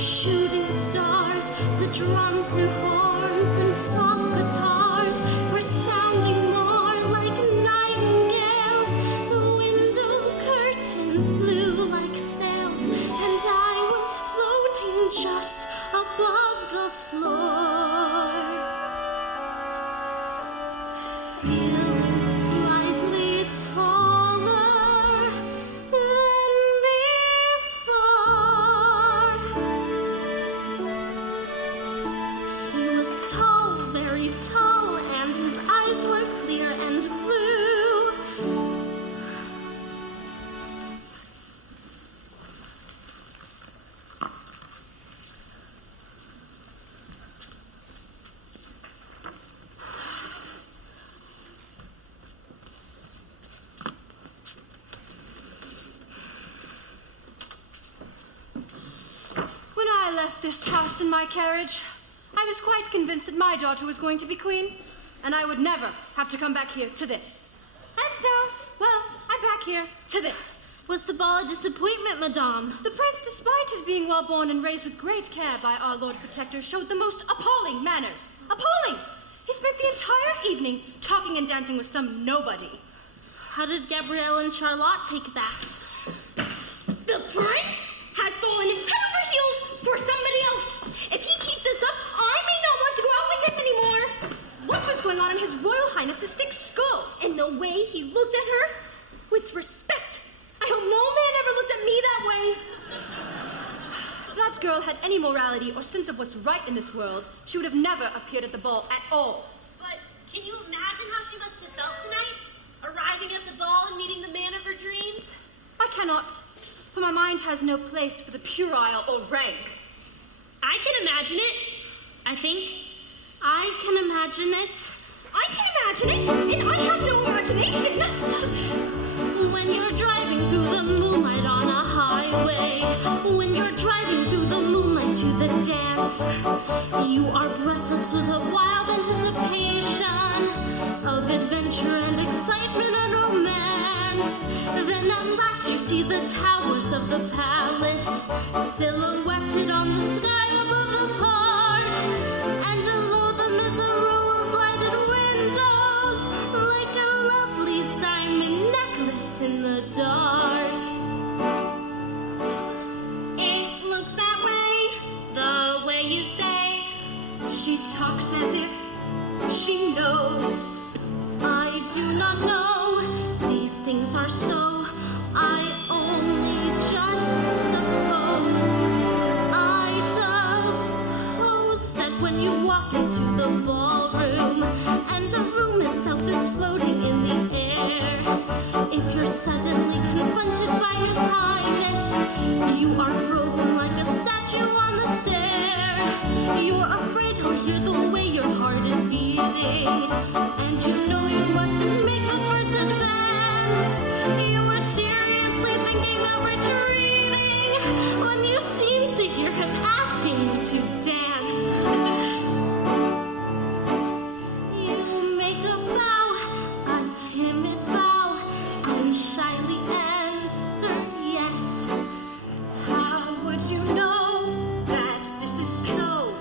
shooting stars, the drums and horns and soft guitars were sounding more like nightingales. The window curtains blew like sails, and I was floating just above the floor. Feeling slightly taller than before. He was tall, very tall, and his eyes were clear and blue. When I left this house in my carriage, I was quite convinced that my daughter was going to be queen, and I would never have to come back here to this. And now, well, I'm back here to this. Was the ball a disappointment, Madame? The prince, despite his being well born and raised with great care by our Lord Protector, showed the most appalling manners. Appalling! He spent the entire evening talking and dancing with some nobody. How did Gabrielle and Charlotte take that? The prince has fallen head over heels for somebody else. If he keeps this up, I may not want to go out with him anymore. What was going on in His Royal Highness's thick skull? And the way he looked at her, with respect. I hope no man ever looks at me that way. If that girl had any morality or sense of what's right in this world, she would have never appeared at the ball at all. But can you imagine how she must have felt tonight? Arriving at the ball and meeting the man of her dreams? I cannot, for my mind has no place for the puerile or rank. I can imagine it, I think. I can imagine it. I can imagine it, and I have no imagination. When you're driving through the moonlight on a highway, when you're driving through the moonlight to the dance, you are breathless with a wild anticipation of adventure and excitement and romance. Then at last you see the towers of the palace silhouetted on the sky above the park, and below them is a row of lighted windows like a lovely diamond necklace in the dark. It looks that way. The way you say. She talks as if she knows. I do not know, these things are so, I only just suppose. I suppose that when you walk into the ballroom and the room itself is floating in the air, if you're suddenly confronted by His Highness, you are frozen like a statue on the stair. You're afraid he'll hear the way your heart is beating, and you know you mustn't make the first advance. You were seriously thinking of retreating when you seem to hear him asking you to dance. You make a bow, a timid bow, and shyly answer yes. How would you know that this is so?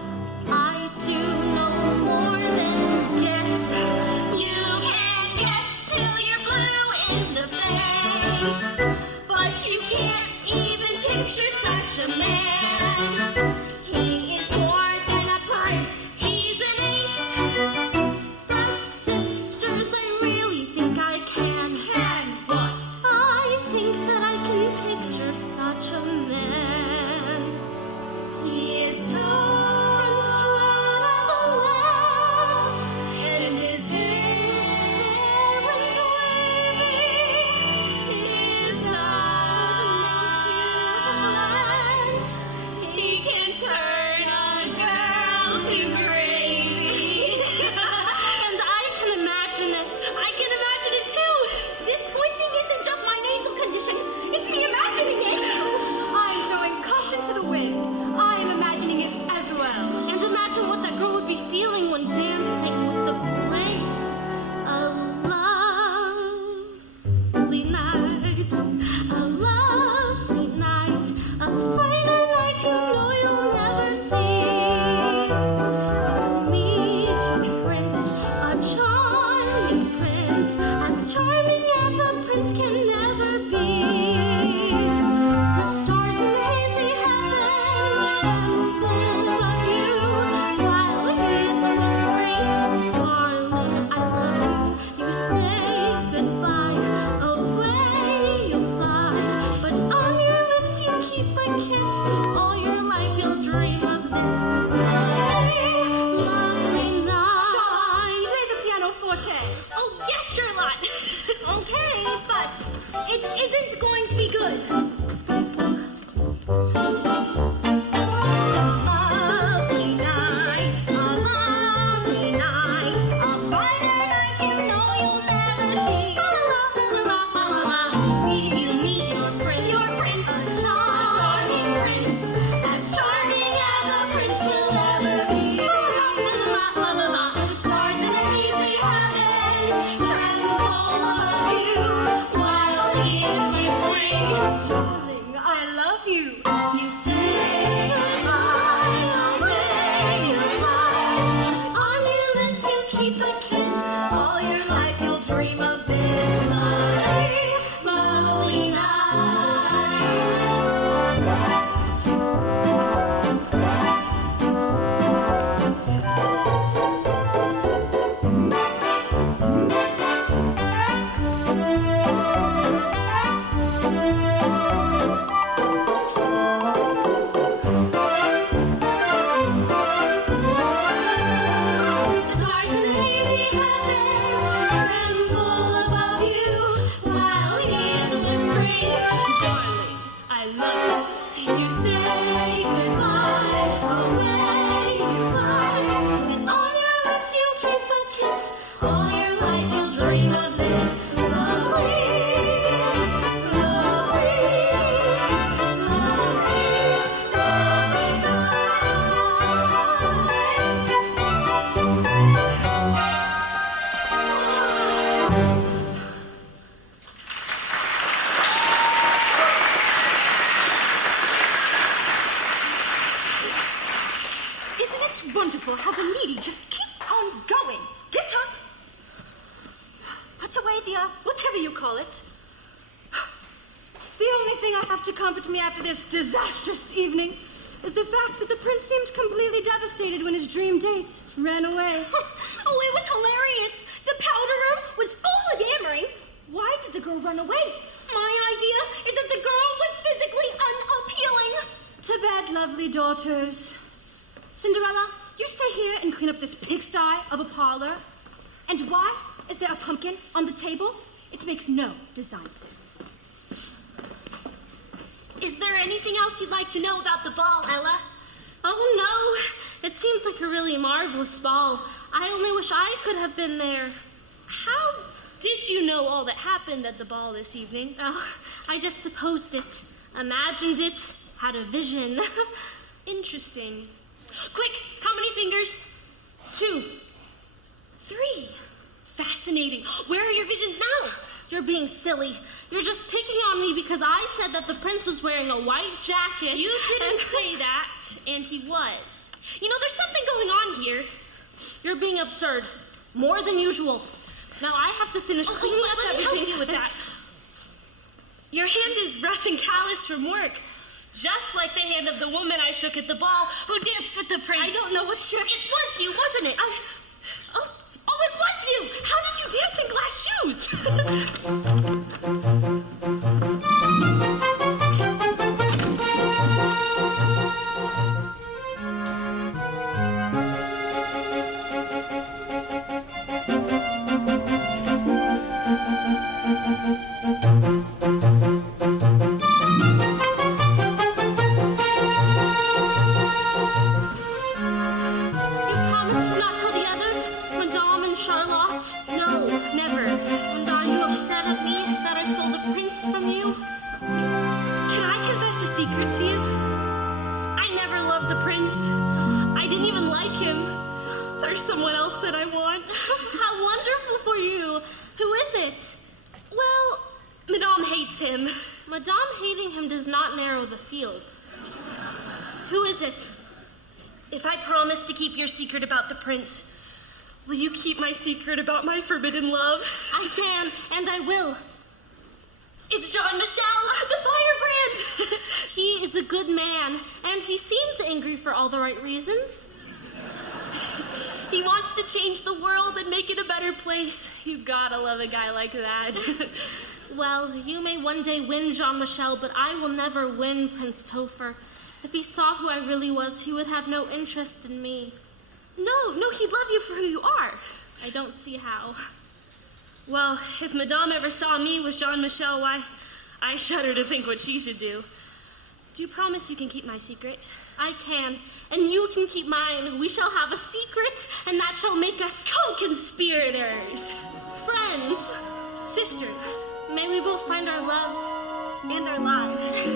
I do no more than guess. You It's wonderful how the needy just keep on going. Get up. Put away the, whatever you call it. The only thing I have to comfort me after this disastrous evening is the fact that the prince seemed completely devastated when his dream date ran away. Oh, it was hilarious. The powder room was full of yammering. Why did the girl run away? My idea is that the girl was physically unappealing. To bed, lovely daughters. Cinderella, you stay here and clean up this pigsty of a parlor. And why is there a pumpkin on the table? It makes no design sense. Is there anything else you'd like to know about the ball, Ella? Oh no, it seems like a really marvelous ball. I only wish I could have been there. How did you know all that happened at the ball this evening? Oh, I just supposed it, imagined it, had a vision. Interesting. Quick, how many fingers? 2. 3. Fascinating. Where are your visions now? You're being silly. You're just picking on me because I said that the prince was wearing a white jacket. You didn't say that, and he was. You know, there's something going on here. You're being absurd. More than usual. Now I have to finish cleaning up let me everything. help you with that. Your hand is rough and callous from work. Just like the hand of the woman I shook at the ball who danced with the prince. I don't know what you're... It was you, wasn't it? Oh, it was you! How did you dance in glass You promised to not tell the others, Madame and Charlotte? No, never. And are you upset at me that I stole the prince from you? Can I confess a secret to you? I never loved the prince. I didn't even like him. There's someone else that I want. How wonderful for you. Who is it? Well, Madame hates him. Madame hating him does not narrow the field. Who is it? If I promise to keep your secret about the prince, will you keep my secret about my forbidden love? I can, and I will. It's Jean-Michel, the firebrand. He is a good man, and he seems angry for all the right reasons. He wants to change the world and make it a better place. You gotta love a guy like that. Well, you may one day win Jean-Michel, but I will never win Prince Topher. If he saw who I really was, he would have no interest in me. No, he'd love you for who you are. I don't see how. Well, if Madame ever saw me with Jean-Michel, why, I shudder to think what she should do. Do you promise you can keep my secret? I can, and you can keep mine. We shall have a secret, and that shall make us co-conspirators, friends, sisters. May we both find our loves and our lives.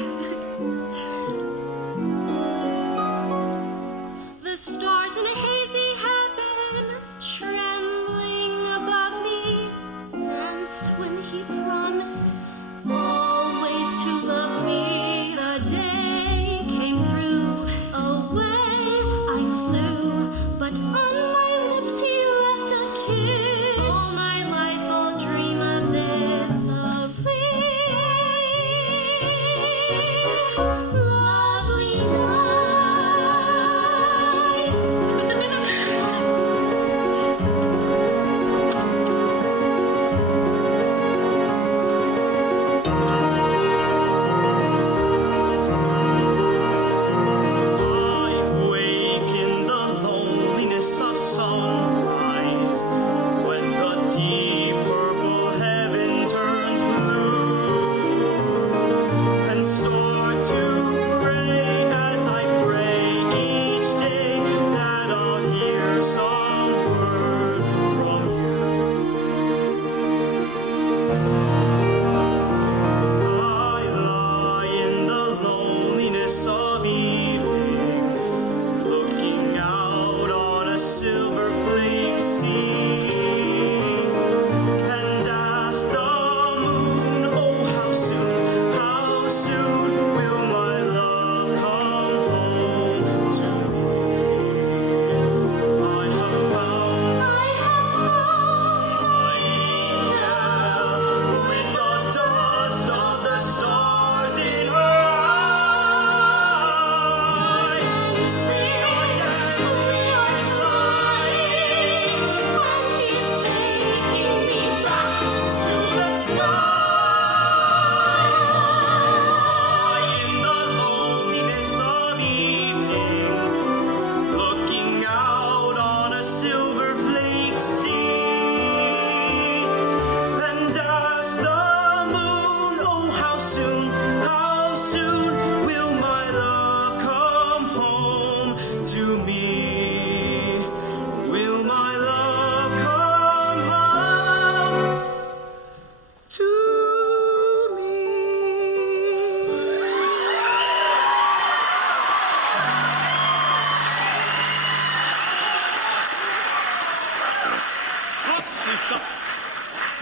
The stars in a hazy heaven, trembling above me, danced when he promised always to love me. The day came through, away I flew, but on my lips he left a kiss. All my life I'll dream of this lovely night.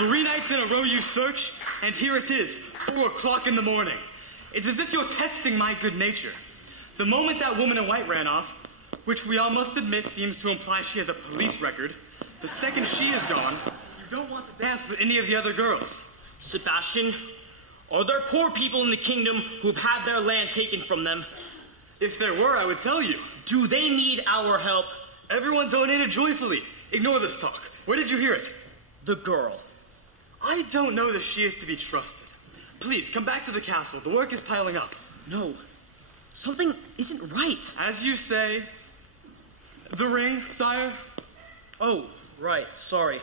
3 nights in a row you search, and here it is, 4 o'clock in the morning. It's as if you're testing my good nature. The moment that woman in white ran off, which we all must admit seems to imply she has a police record, the second she is gone, you don't want to dance with any of the other girls. Sebastian, are there poor people in the kingdom who've had their land taken from them? If there were, I would tell you. Do they need our help? Everyone donated joyfully. Ignore this talk. Where did you hear it? The girl. I don't know that she is to be trusted. Please, come back to the castle. The work is piling up. No, something isn't right. As you say, the ring, sire? Oh, right, sorry.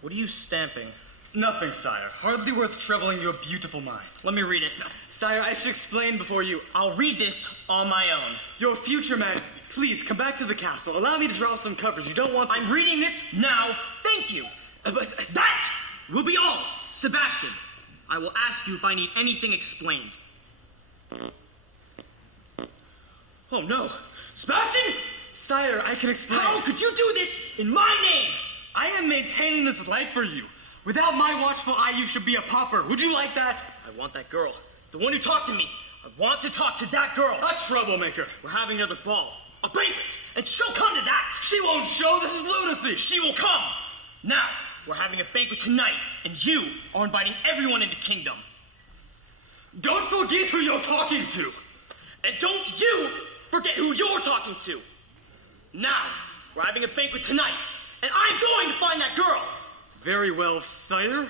What are you stamping? Nothing, sire. Hardly worth troubling your beautiful mind. Let me read it. Sire, I should explain before you... I'll read this on my own. Your future man, please come back to the castle. Allow me to drop some coverage. You don't want to... I'm reading this now. Thank you. But... That will be all. Sebastian, I will ask you if I need anything explained. Oh no. Sebastian! Sire, I can explain. How could you do this in my name? I am maintaining this life for you. Without my watchful eye, you should be a pauper. Would you like that? I want that girl. The one who talked to me. I want to talk to that girl. A troublemaker. We're having another ball. A banquet. And she'll come to that. She won't show. This is lunacy. She will come. Now, we're having a banquet tonight, and you are inviting everyone in the kingdom. Don't forget who you're talking to. And don't you forget who you're talking to. Now, we're having a banquet tonight, and I'm going to find that girl. Very well, sire.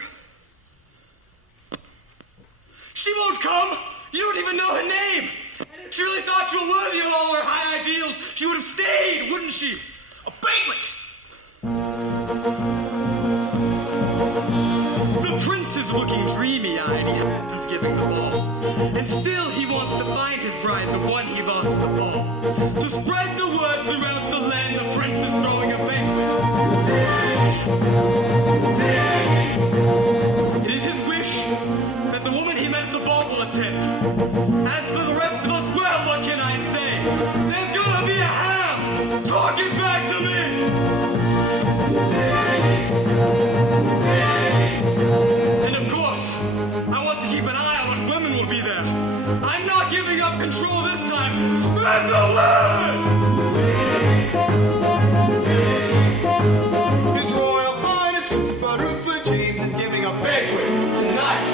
She won't come. You don't even know her name. And if she really thought you were worthy of all her high ideals, she would have stayed, wouldn't she? A banquet. The prince is looking dreamy-eyed. He has since giving the ball. And still he wants to find his bride, the one he lost at the ball. So spread the word throughout the land. The prince is throwing a banquet. It is his wish that the woman he met at the ball will attend. As for the rest of us, well, what can I say? There's gonna be a ham! Talk it back to me! And of course, I want to keep an eye on what women will be there. I'm not giving up control this time. Spread the word! His Royal Highness Christopher Rupert James is giving a banquet tonight.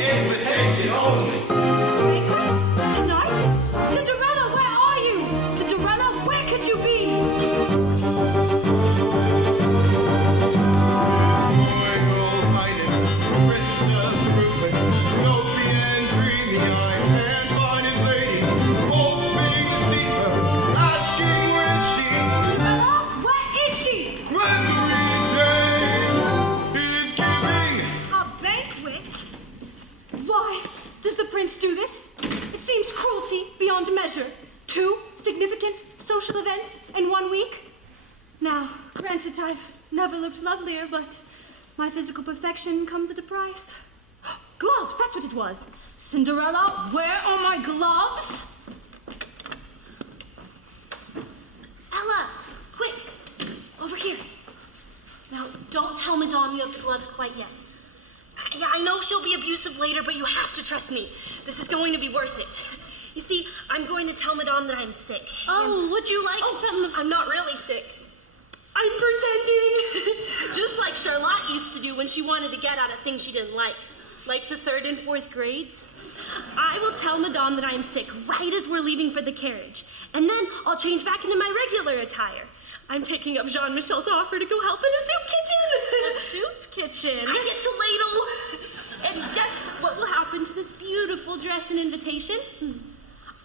Invitation only. Banquet? Tonight? Cinderella, where are you? Cinderella, where could you be? Royal Highness Christopher Rupert, dopey and dreamy-eyed, and fine as lady, hoping to see her, asking where is she? Cinderella, where is she? Gregory James is giving A banquet? Why does the prince do this? It seems cruelty beyond measure. 2 significant social events in 1 week. Now, granted, I've never looked lovelier, but my physical perfection comes at a price. Gloves, that's what it was. Cinderella, where are my gloves? Ella, quick, over here. Now, don't tell Madame you have the gloves quite yet. Yeah, I know she'll be abusive later, but you have to trust me. This is going to be worth it. You see, I'm going to tell Madame that I'm sick. Oh, would you like some? I'm not really sick. I'm pretending. Just like Charlotte used to do when she wanted to get at a thing she didn't like the 3rd and 4th grades. I will tell Madame that I'm sick right as we're leaving for the carriage, and then I'll change back into my regular attire. I'm taking up Jean-Michel's offer to go help in a soup kitchen. A soup kitchen? I get to ladle. And guess what will happen to this beautiful dress and invitation?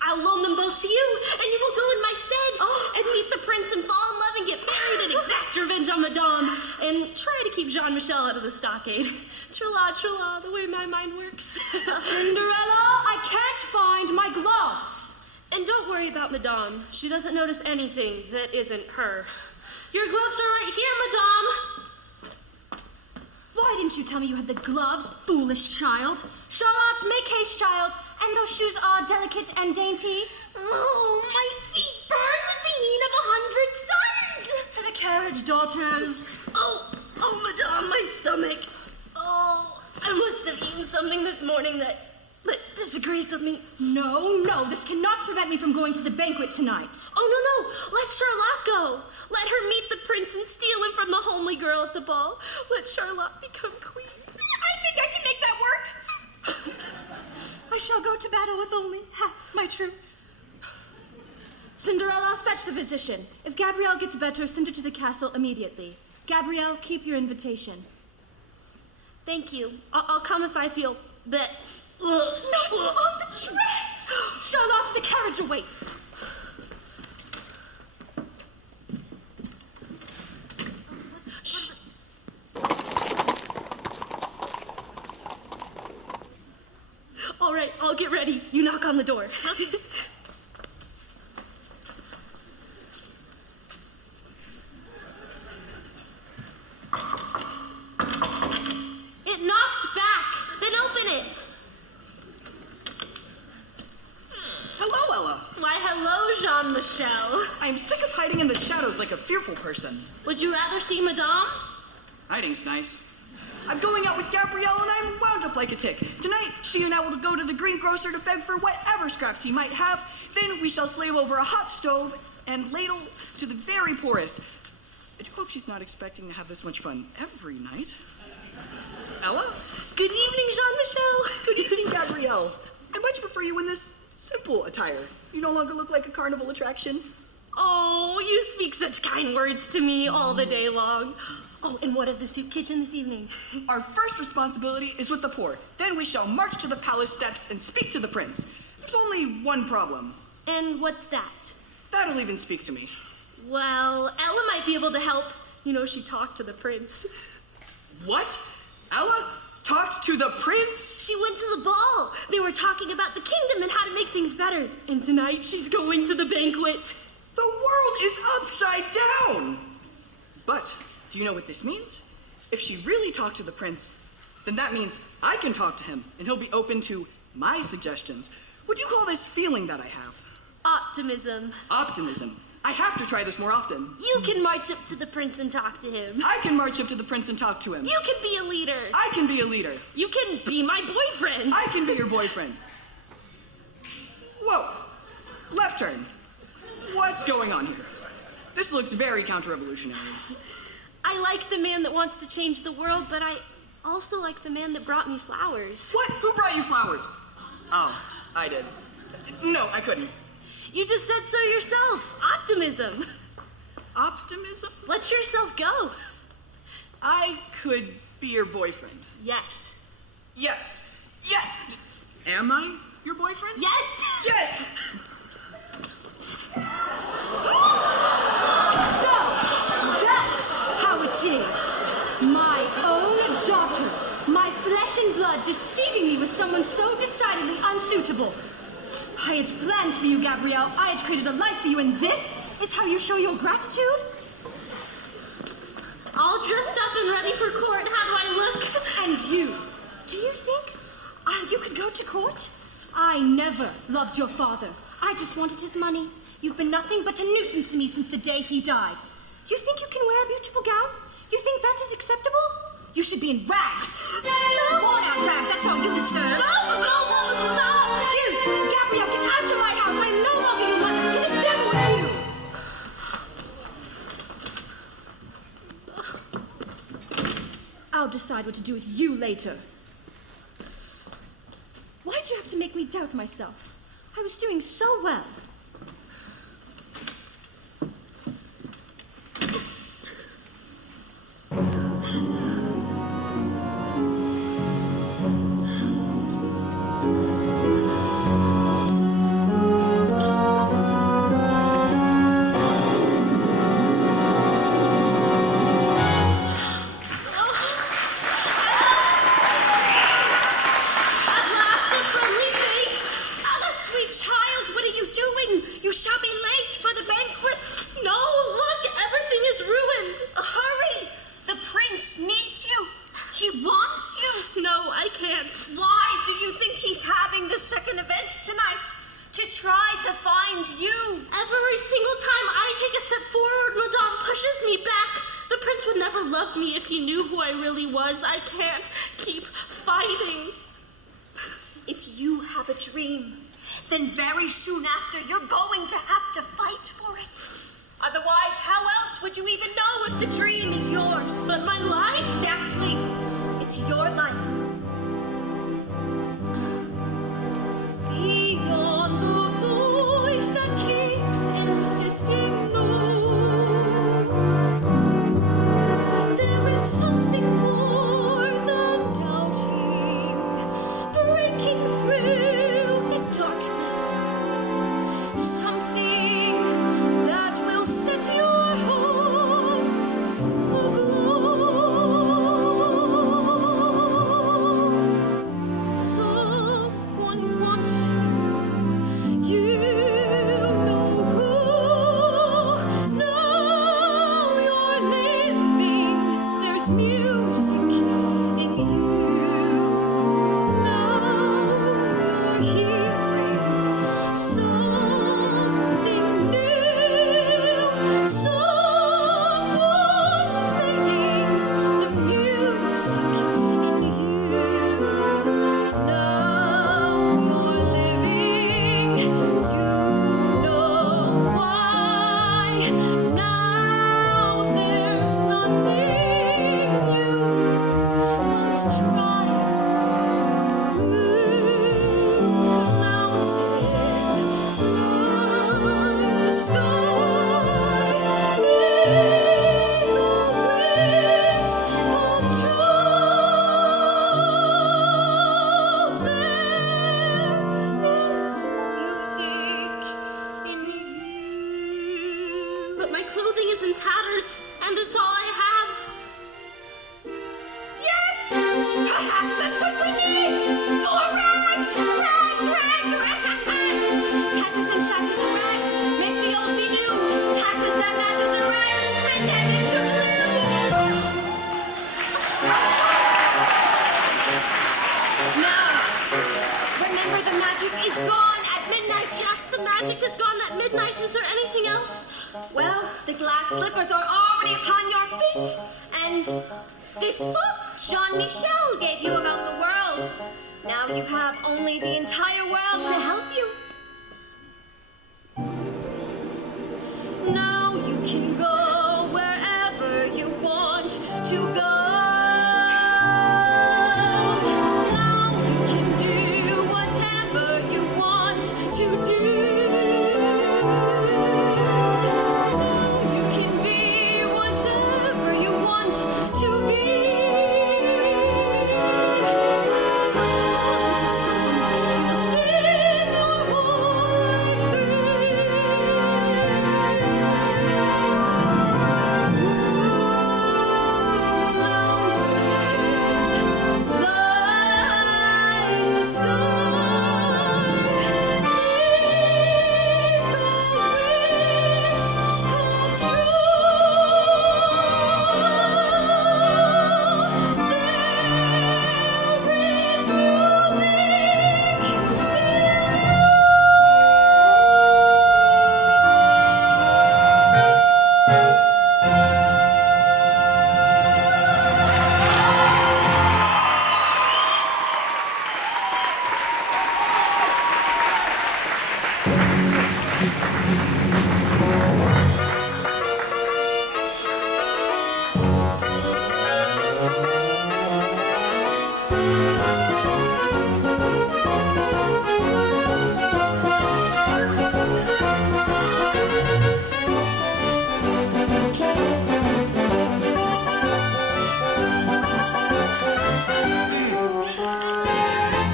I'll loan them both to you, and you will go in my stead and meet the prince and fall in love and get married and exact revenge on Madame and try to keep Jean-Michel out of the stockade. Tra-la, tra-la, the way my mind works. Cinderella, I can't find my gloves. And don't worry about Madame. She doesn't notice anything that isn't her. Your gloves are right here, Madame. Why didn't you tell me you had the gloves, foolish child? Charlotte, make haste, child. And those shoes are delicate and dainty. Oh, my feet burn with the heat of 100 suns. To the carriage, daughters. Oh, Madame, my stomach. Oh. something this morning that disagrees with me. No, this cannot prevent me from going to the banquet tonight. Oh, no, let Charlotte go. Let her meet the prince and steal him from the homely girl at the ball. Let Charlotte become queen. I think I can make that work. I shall go to battle with only half my troops. Cinderella, fetch the physician. If Gabrielle gets better, send her to the castle immediately. Gabrielle, keep your invitation. Thank you. I'll come if I feel bet. Not on the dress! Charlotte, the carriage awaits. Shh. All right, I'll get ready. You knock on the door. It knocked back. Then open it. Hello, Ella. Why, hello, Jean-Michel. I'm sick of hiding in the shadows like a fearful person. Would you rather see Madame? Hiding's nice. I'm going out with Gabrielle and I'm wound up like a tick. Tonight, she and I will go to the greengrocer to beg for whatever scraps he might have. Then we shall slave over a hot stove and ladle to the very poorest. I do hope she's not expecting to have this much fun every night. Ella? Good evening, Jean-Michel. Good evening, Gabrielle. I much prefer you in this simple attire. You no longer look like a carnival attraction. Oh, you speak such kind words to me all the day long. Oh, and what of the soup kitchen this evening? Our first responsibility is with the poor. Then we shall march to the palace steps and speak to the prince. There's only one problem. And what's that? That'll even speak to me. Well, Ella might be able to help. You know, she talked to the prince. What? Ella talked to the prince? She went to the ball. They were talking about the kingdom and how to make things better. And tonight she's going to the banquet. The world is upside down! But do you know what this means? If she really talked to the prince, then that means I can talk to him and he'll be open to my suggestions. What do you call this feeling that I have? Optimism. Optimism. I have to try this more often. You can march up to the prince and talk to him. I can march up to the prince and talk to him. You can be a leader. I can be a leader. You can be my boyfriend. I can be your boyfriend. Whoa. Left turn. What's going on here? This looks very counter-revolutionary. I like the man that wants to change the world, but I also like the man that brought me flowers. What? Who brought you flowers? Oh, I did. No, I couldn't. You just said so yourself. Optimism. Optimism? Let yourself go. I could be your boyfriend. Yes. Yes. Yes. Am I your boyfriend? Yes. Yes. So, that's how it is. My own daughter, my flesh and blood, deceiving me with someone so decidedly unsuitable. I had plans for you, Gabrielle. I had created a life for you, and this is how you show your gratitude? All dressed up and ready for court. How do I look? And you, do you think you could go to court? I never loved your father. I just wanted his money. You've been nothing but a nuisance to me since the day he died. You think you can wear a beautiful gown? You think that is acceptable? You should be in rags. Worn out rags, that's all you deserve. No, stop! You, Gabrielle, get out of my house. I'm no longer your mother. To the devil with you. I'll decide what to do with you later. Why'd you have to make me doubt myself? I was doing so well. I can't keep fighting. you have a dream, then very soon after you're going to have to fight for it. Otherwise, how else would you even know if the dream is yours? But my life? Exactly. It's your life. Beyond the voice that keeps insisting no, there is something more than doubting, breaking through the darkness, something that will set your heart aglow. Someone wants you, you know who. Now you're living, there's music in you. Now you're hearing something new. Someone playing the music in you. Now you're living, you know why. Now there's nothing you won't try. Move the mountain, ride the sky, make a wish come true. There is music in you. But my clothing is in tatters, and it's all I have. Yes! Perhaps that's what we need! More rags! Rags, rags, rags! Tatters and shatters and rags make the old be new. Tatters that matters and rags spin them into blue. Now, remember the magic is gone at midnight. Yes, the magic is gone at midnight. Is there anything else? Well, the glass slippers are already upon your feet. And this book Jean-Michel gave you about the world. Now you have only the entire world to help you. Now you can go wherever you want to go. Now you can do whatever you want to do. You can be whatever you want to be. This is a song you'll sing your whole life like the sky, make a wish come true. There is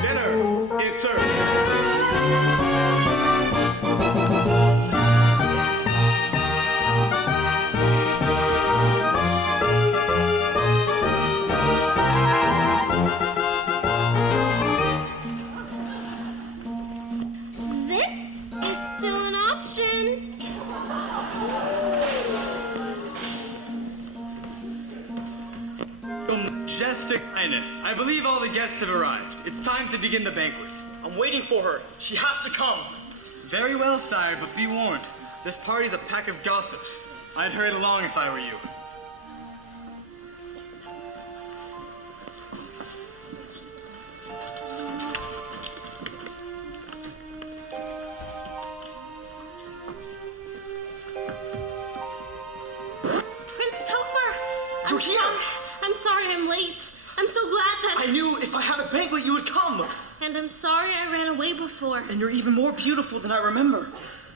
Dinner is served. This is still an option. Your Majestic Highness, I believe all the guests have arrived. It's time to begin the banquet. I'm waiting for her. She has to come. Very well, sire, but be warned. This party's a pack of gossips. I'd hurry along if I were you. You're here. I'm sorry I'm late. I'm so glad that... I knew if I had a banquet, you would come. And I'm sorry I ran away before. And you're even more beautiful than I remember.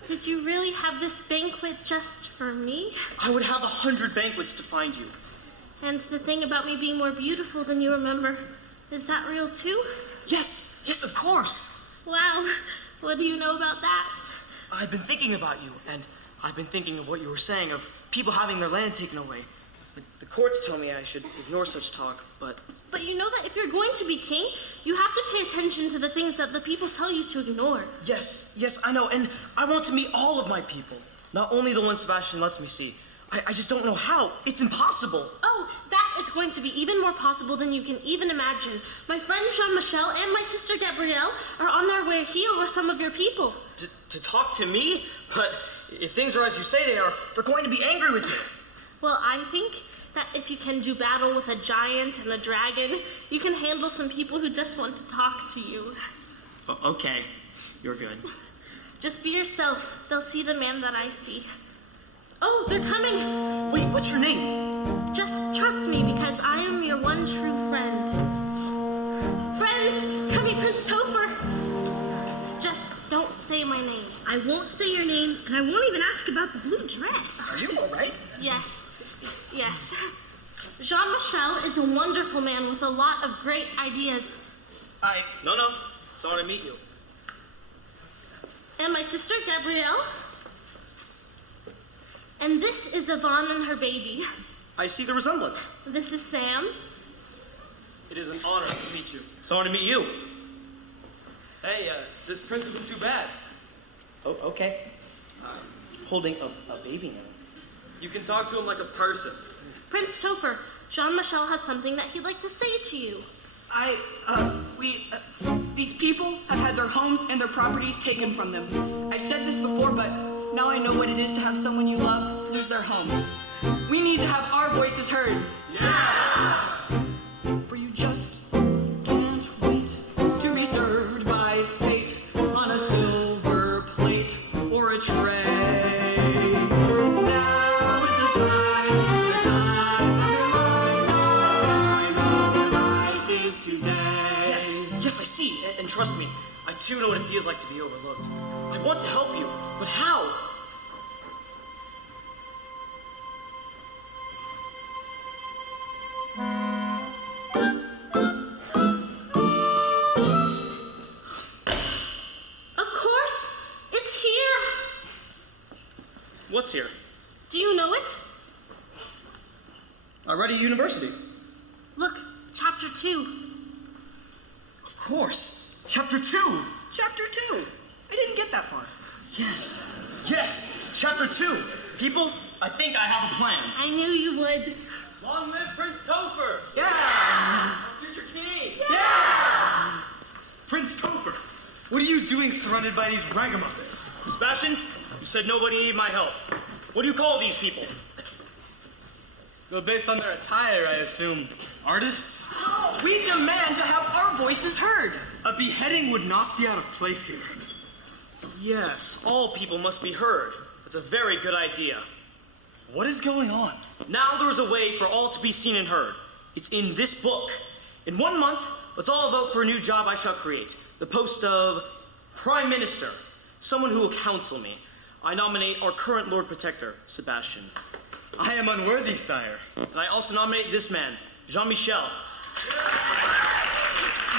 Did you really have this banquet just for me? I would have 100 banquets to find you. And the thing about me being more beautiful than you remember, is that real too? Yes, of course. Wow, what do you know about that? I've been thinking about you, and I've been thinking of what you were saying, of people having their land taken away. The courts tell me I should ignore such talk, but... But you know that if you're going to be king, you have to pay attention to the things that the people tell you to ignore. Yes, I know, and I want to meet all of my people. Not only the ones Sebastian lets me see. I just don't know how. It's impossible. Oh, that is going to be even more possible than you can even imagine. My friend Jean-Michel and my sister Gabrielle are on their way here with some of your people. To talk to me? But if things are as you say they are, they're going to be angry with me. Well, I think that if you can do battle with a giant and a dragon, you can handle some people who just want to talk to you. Okay, you're good. Just be yourself. They'll see the man that I see. Oh, they're coming! Wait, what's your name? Just trust me, because I am your one true friend. Friends, come meet Prince Topher. Just don't say my name. I won't say your name, and I won't even ask about the blue dress. Are you all right? Yes. Jean-Michel is a wonderful man with a lot of great ideas. No, so I want to meet you. And my sister Gabrielle. And this is Yvonne and her baby. I see the resemblance. This is Sam. It is an honor to meet you. So I want to meet you. Hey, this prince isn't too bad. Oh, okay. Holding a baby now. You can talk to him like a person. Prince Topher, Jean-Michel has something that he'd like to say to you. These people have had their homes and their properties taken from them. I've said this before, but now I know what it is to have someone you love lose their home. We need to have our voices heard. Yeah! For you just can't wait to be served by fate on a silver plate or a tray. Now is the time of your life, the time of your life is today. Yes, I see. And trust me, I too know what it feels like to be overlooked. I want to help you, but how? Of course, it's here. What's here? Do you know it? I read at university. Look, chapter 2. Of course. Chapter 2. Chapter 2. I didn't get that far. Yes, chapter 2. People, I think I have a plan. I knew you would. Long live Prince Topher! Yeah! Future king! Yeah! Prince Topher, what are you doing surrounded by these ragamuffins? Sebastian, you said nobody needed my help. What do you call these people? Well, based on their attire, I assume artists? We demand to have our voices heard. A beheading would not be out of place here. Yes, all people must be heard. That's a very good idea. What is going on? Now there is a way for all to be seen and heard. It's in this book. In 1 month, let's all vote for a new job I shall create. The post of Prime Minister. Someone who will counsel me. I nominate our current Lord Protector, Sebastian. I am unworthy, sire. And I also nominate this man, Jean-Michel.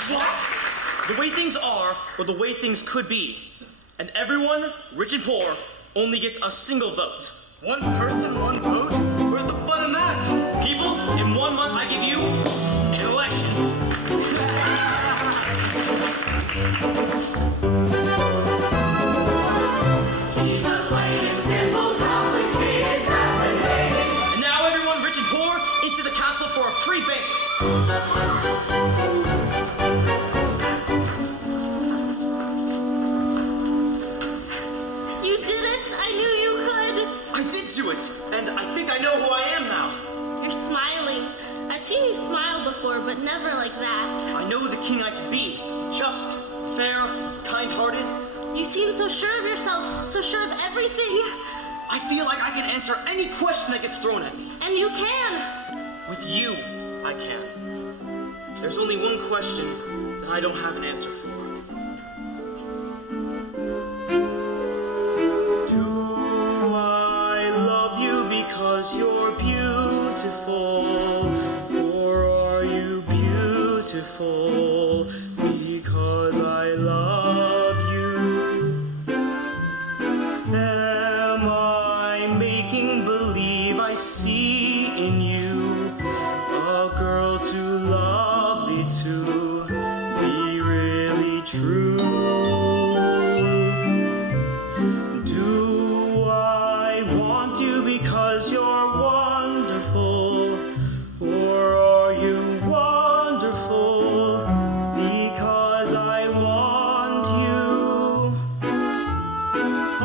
What? The way things are, or the way things could be. And everyone, rich and poor, only gets a single vote. One person, one vote? Where's the fun in that? People, in 1 month I give you an election. He's a plain and simple, complicated, fascinating. And now everyone, rich and poor, into the castle for a free banquet. You did it! I knew you could! I did do it, and I think I know who I am now. You're smiling. I've seen you smile before, but never like that. I know the king I can be. Just, fair, kind-hearted. You seem so sure of yourself, so sure of everything. I feel like I can answer any question that gets thrown at me. And you can. With you, I can. There's only one question that I don't have an answer for. Do I love you because you're beautiful? Or are you beautiful because I love you? Am I making believe I see in you a girl too lovely to be really true? Do I want you because you're wonderful? Or are you wonderful because I want you?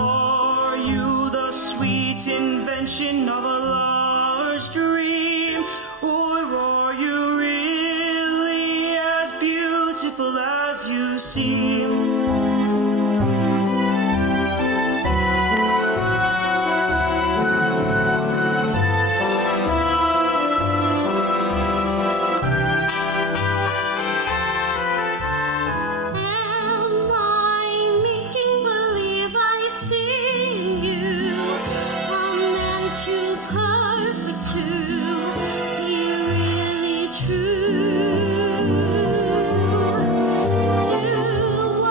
Are you the sweet invention of a lover's dream? Or are you really as beautiful as you seem? Am I making believe I see in you a man too perfect to be really true? Do I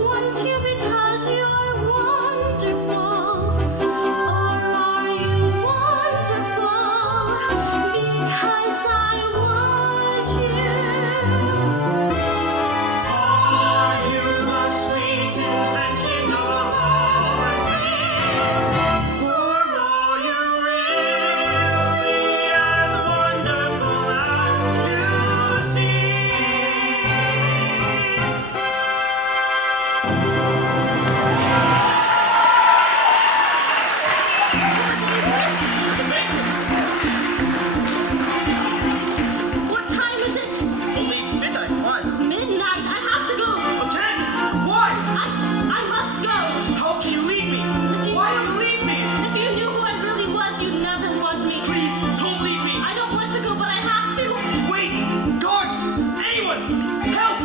want you because you're wonderful? Or are you wonderful because I want you? Are you the sweet invention of a lover's dream? Or are you really as wonderful as you seem? What time is it? Only midnight. Why? Midnight. I have to go. Again? Why? I must go. How can you leave me? If you- Why do you leave me? If you knew who I really was, you'd never want me. Please, don't leave me. I don't want to go, but I have to. Wait! Guards! Anyone! Help!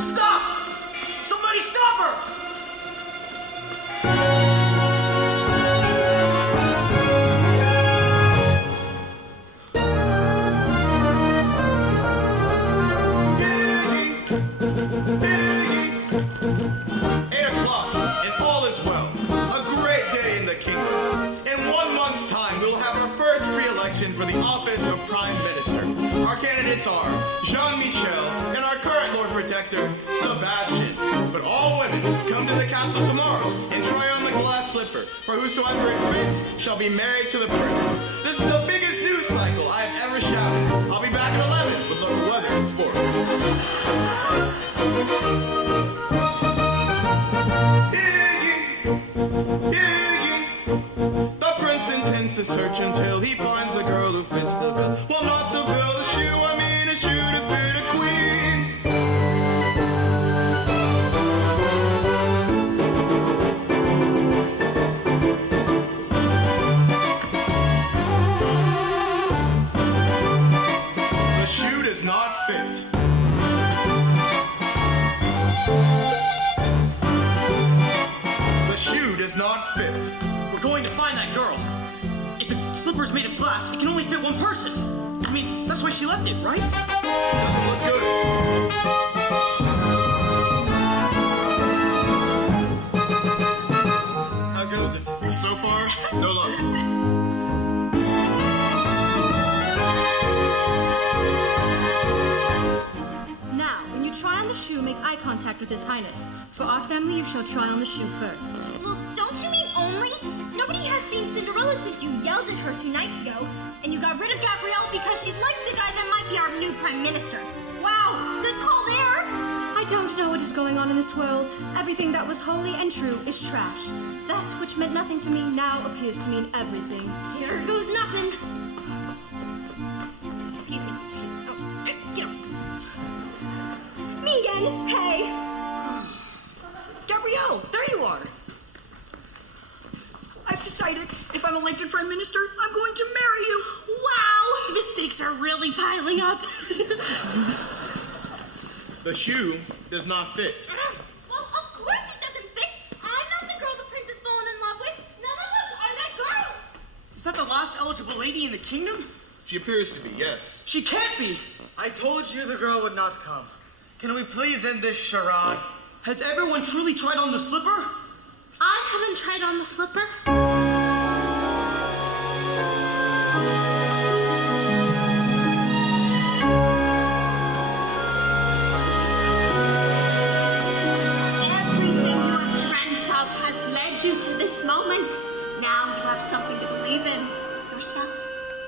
Stop! Somebody stop her! Eight o'clock, and all is well. A great day in the kingdom. In 1 month's time, we will have our first re-election for the office of Prime Minister. Our candidates are Jean-Michel and our current Lord Protector, Sebastian. But all women, come to the castle tomorrow and try on the glass slipper, for whosoever it fits shall be married to the prince. This is the biggest news cycle I have ever shouted. I'll be back at 11 with local weather and sports. The prince intends to search until he finds a girl who fits the bill. Well, not the bill, the shoe, I mean a shoe to fit a queen. The shoe does not fit. The shoe does not fit. We're going to find that girl. If the slipper's made of glass, it can only fit one person. I mean, that's why she left it, right? Doesn't look good. How goes it? So far, no luck. Now, when you try on the shoe, make eye contact with His Highness. For our family, you shall try on the shoe first. Well, don't you mean only? Nobody has seen Cinderella since you yelled at her 2 nights ago. And you got rid of Gabrielle because she likes a guy that might be our new prime minister. Wow, good call there. I don't know what is going on in this world. Everything that was holy and true is trash. That which meant nothing to me now appears to mean everything. Here goes nothing. Excuse me. Oh, get up. Megan, hey. Gabrielle, there you are. I've decided excited. If I'm elected prime minister, I'm going to marry you. Wow, the stakes are really piling up. The shoe does not fit. Well, of course it doesn't fit. I'm not the girl the prince has fallen in love with. None of us are that girl. Is that the last eligible lady in the kingdom? She appears to be, yes. She can't be. I told you the girl would not come. Can we please end this charade? Has everyone truly tried on the slipper? I haven't tried on the slipper. Everything you have dreamt of has led you to this moment. Now you have something to believe in yourself.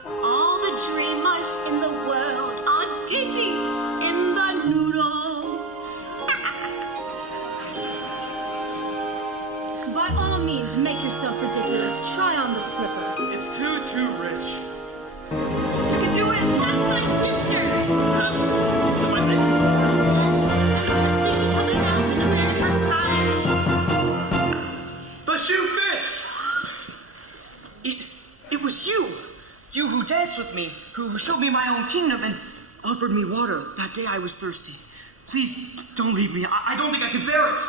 All the dreamers in the world are dizzy in the noodle. By all means, make yourself ridiculous. Try on the slipper. It's too rich. You can do it. That's my sister. If I may. Yes, we're seeing each other now for the very first time. The shoe fits! It was you. You who danced with me, who showed me my own kingdom and offered me water that day I was thirsty. Please, don't leave me. I don't think I can bear it.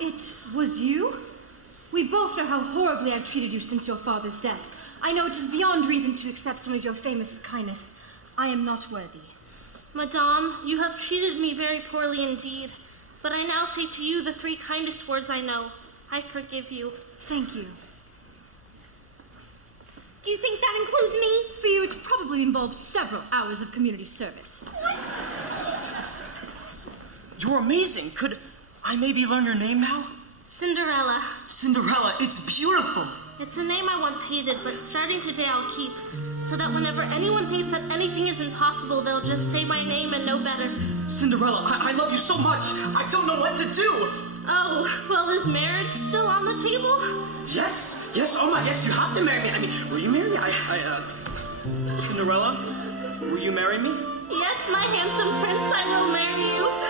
It was you? We both know how horribly I've treated you since your father's death. I know it is beyond reason to accept some of your famous kindness. I am not worthy. Madame, you have treated me very poorly indeed. But I now say to you the 3 kindest words I know. I forgive you. Thank you. Do you think that includes me? For you, it probably involves several hours of community service. You're amazing. Could I maybe learn your name now? Cinderella. Cinderella, it's beautiful. It's a name I once hated, but starting today I'll keep. So that whenever anyone thinks that anything is impossible, they'll just say my name and know better. Cinderella, I love you so much. I don't know what to do. Oh, well, is marriage still on the table? Yes, oh my, yes, you have to marry me. I mean, will you marry me? Cinderella, will you marry me? Yes, my handsome prince, I will marry you.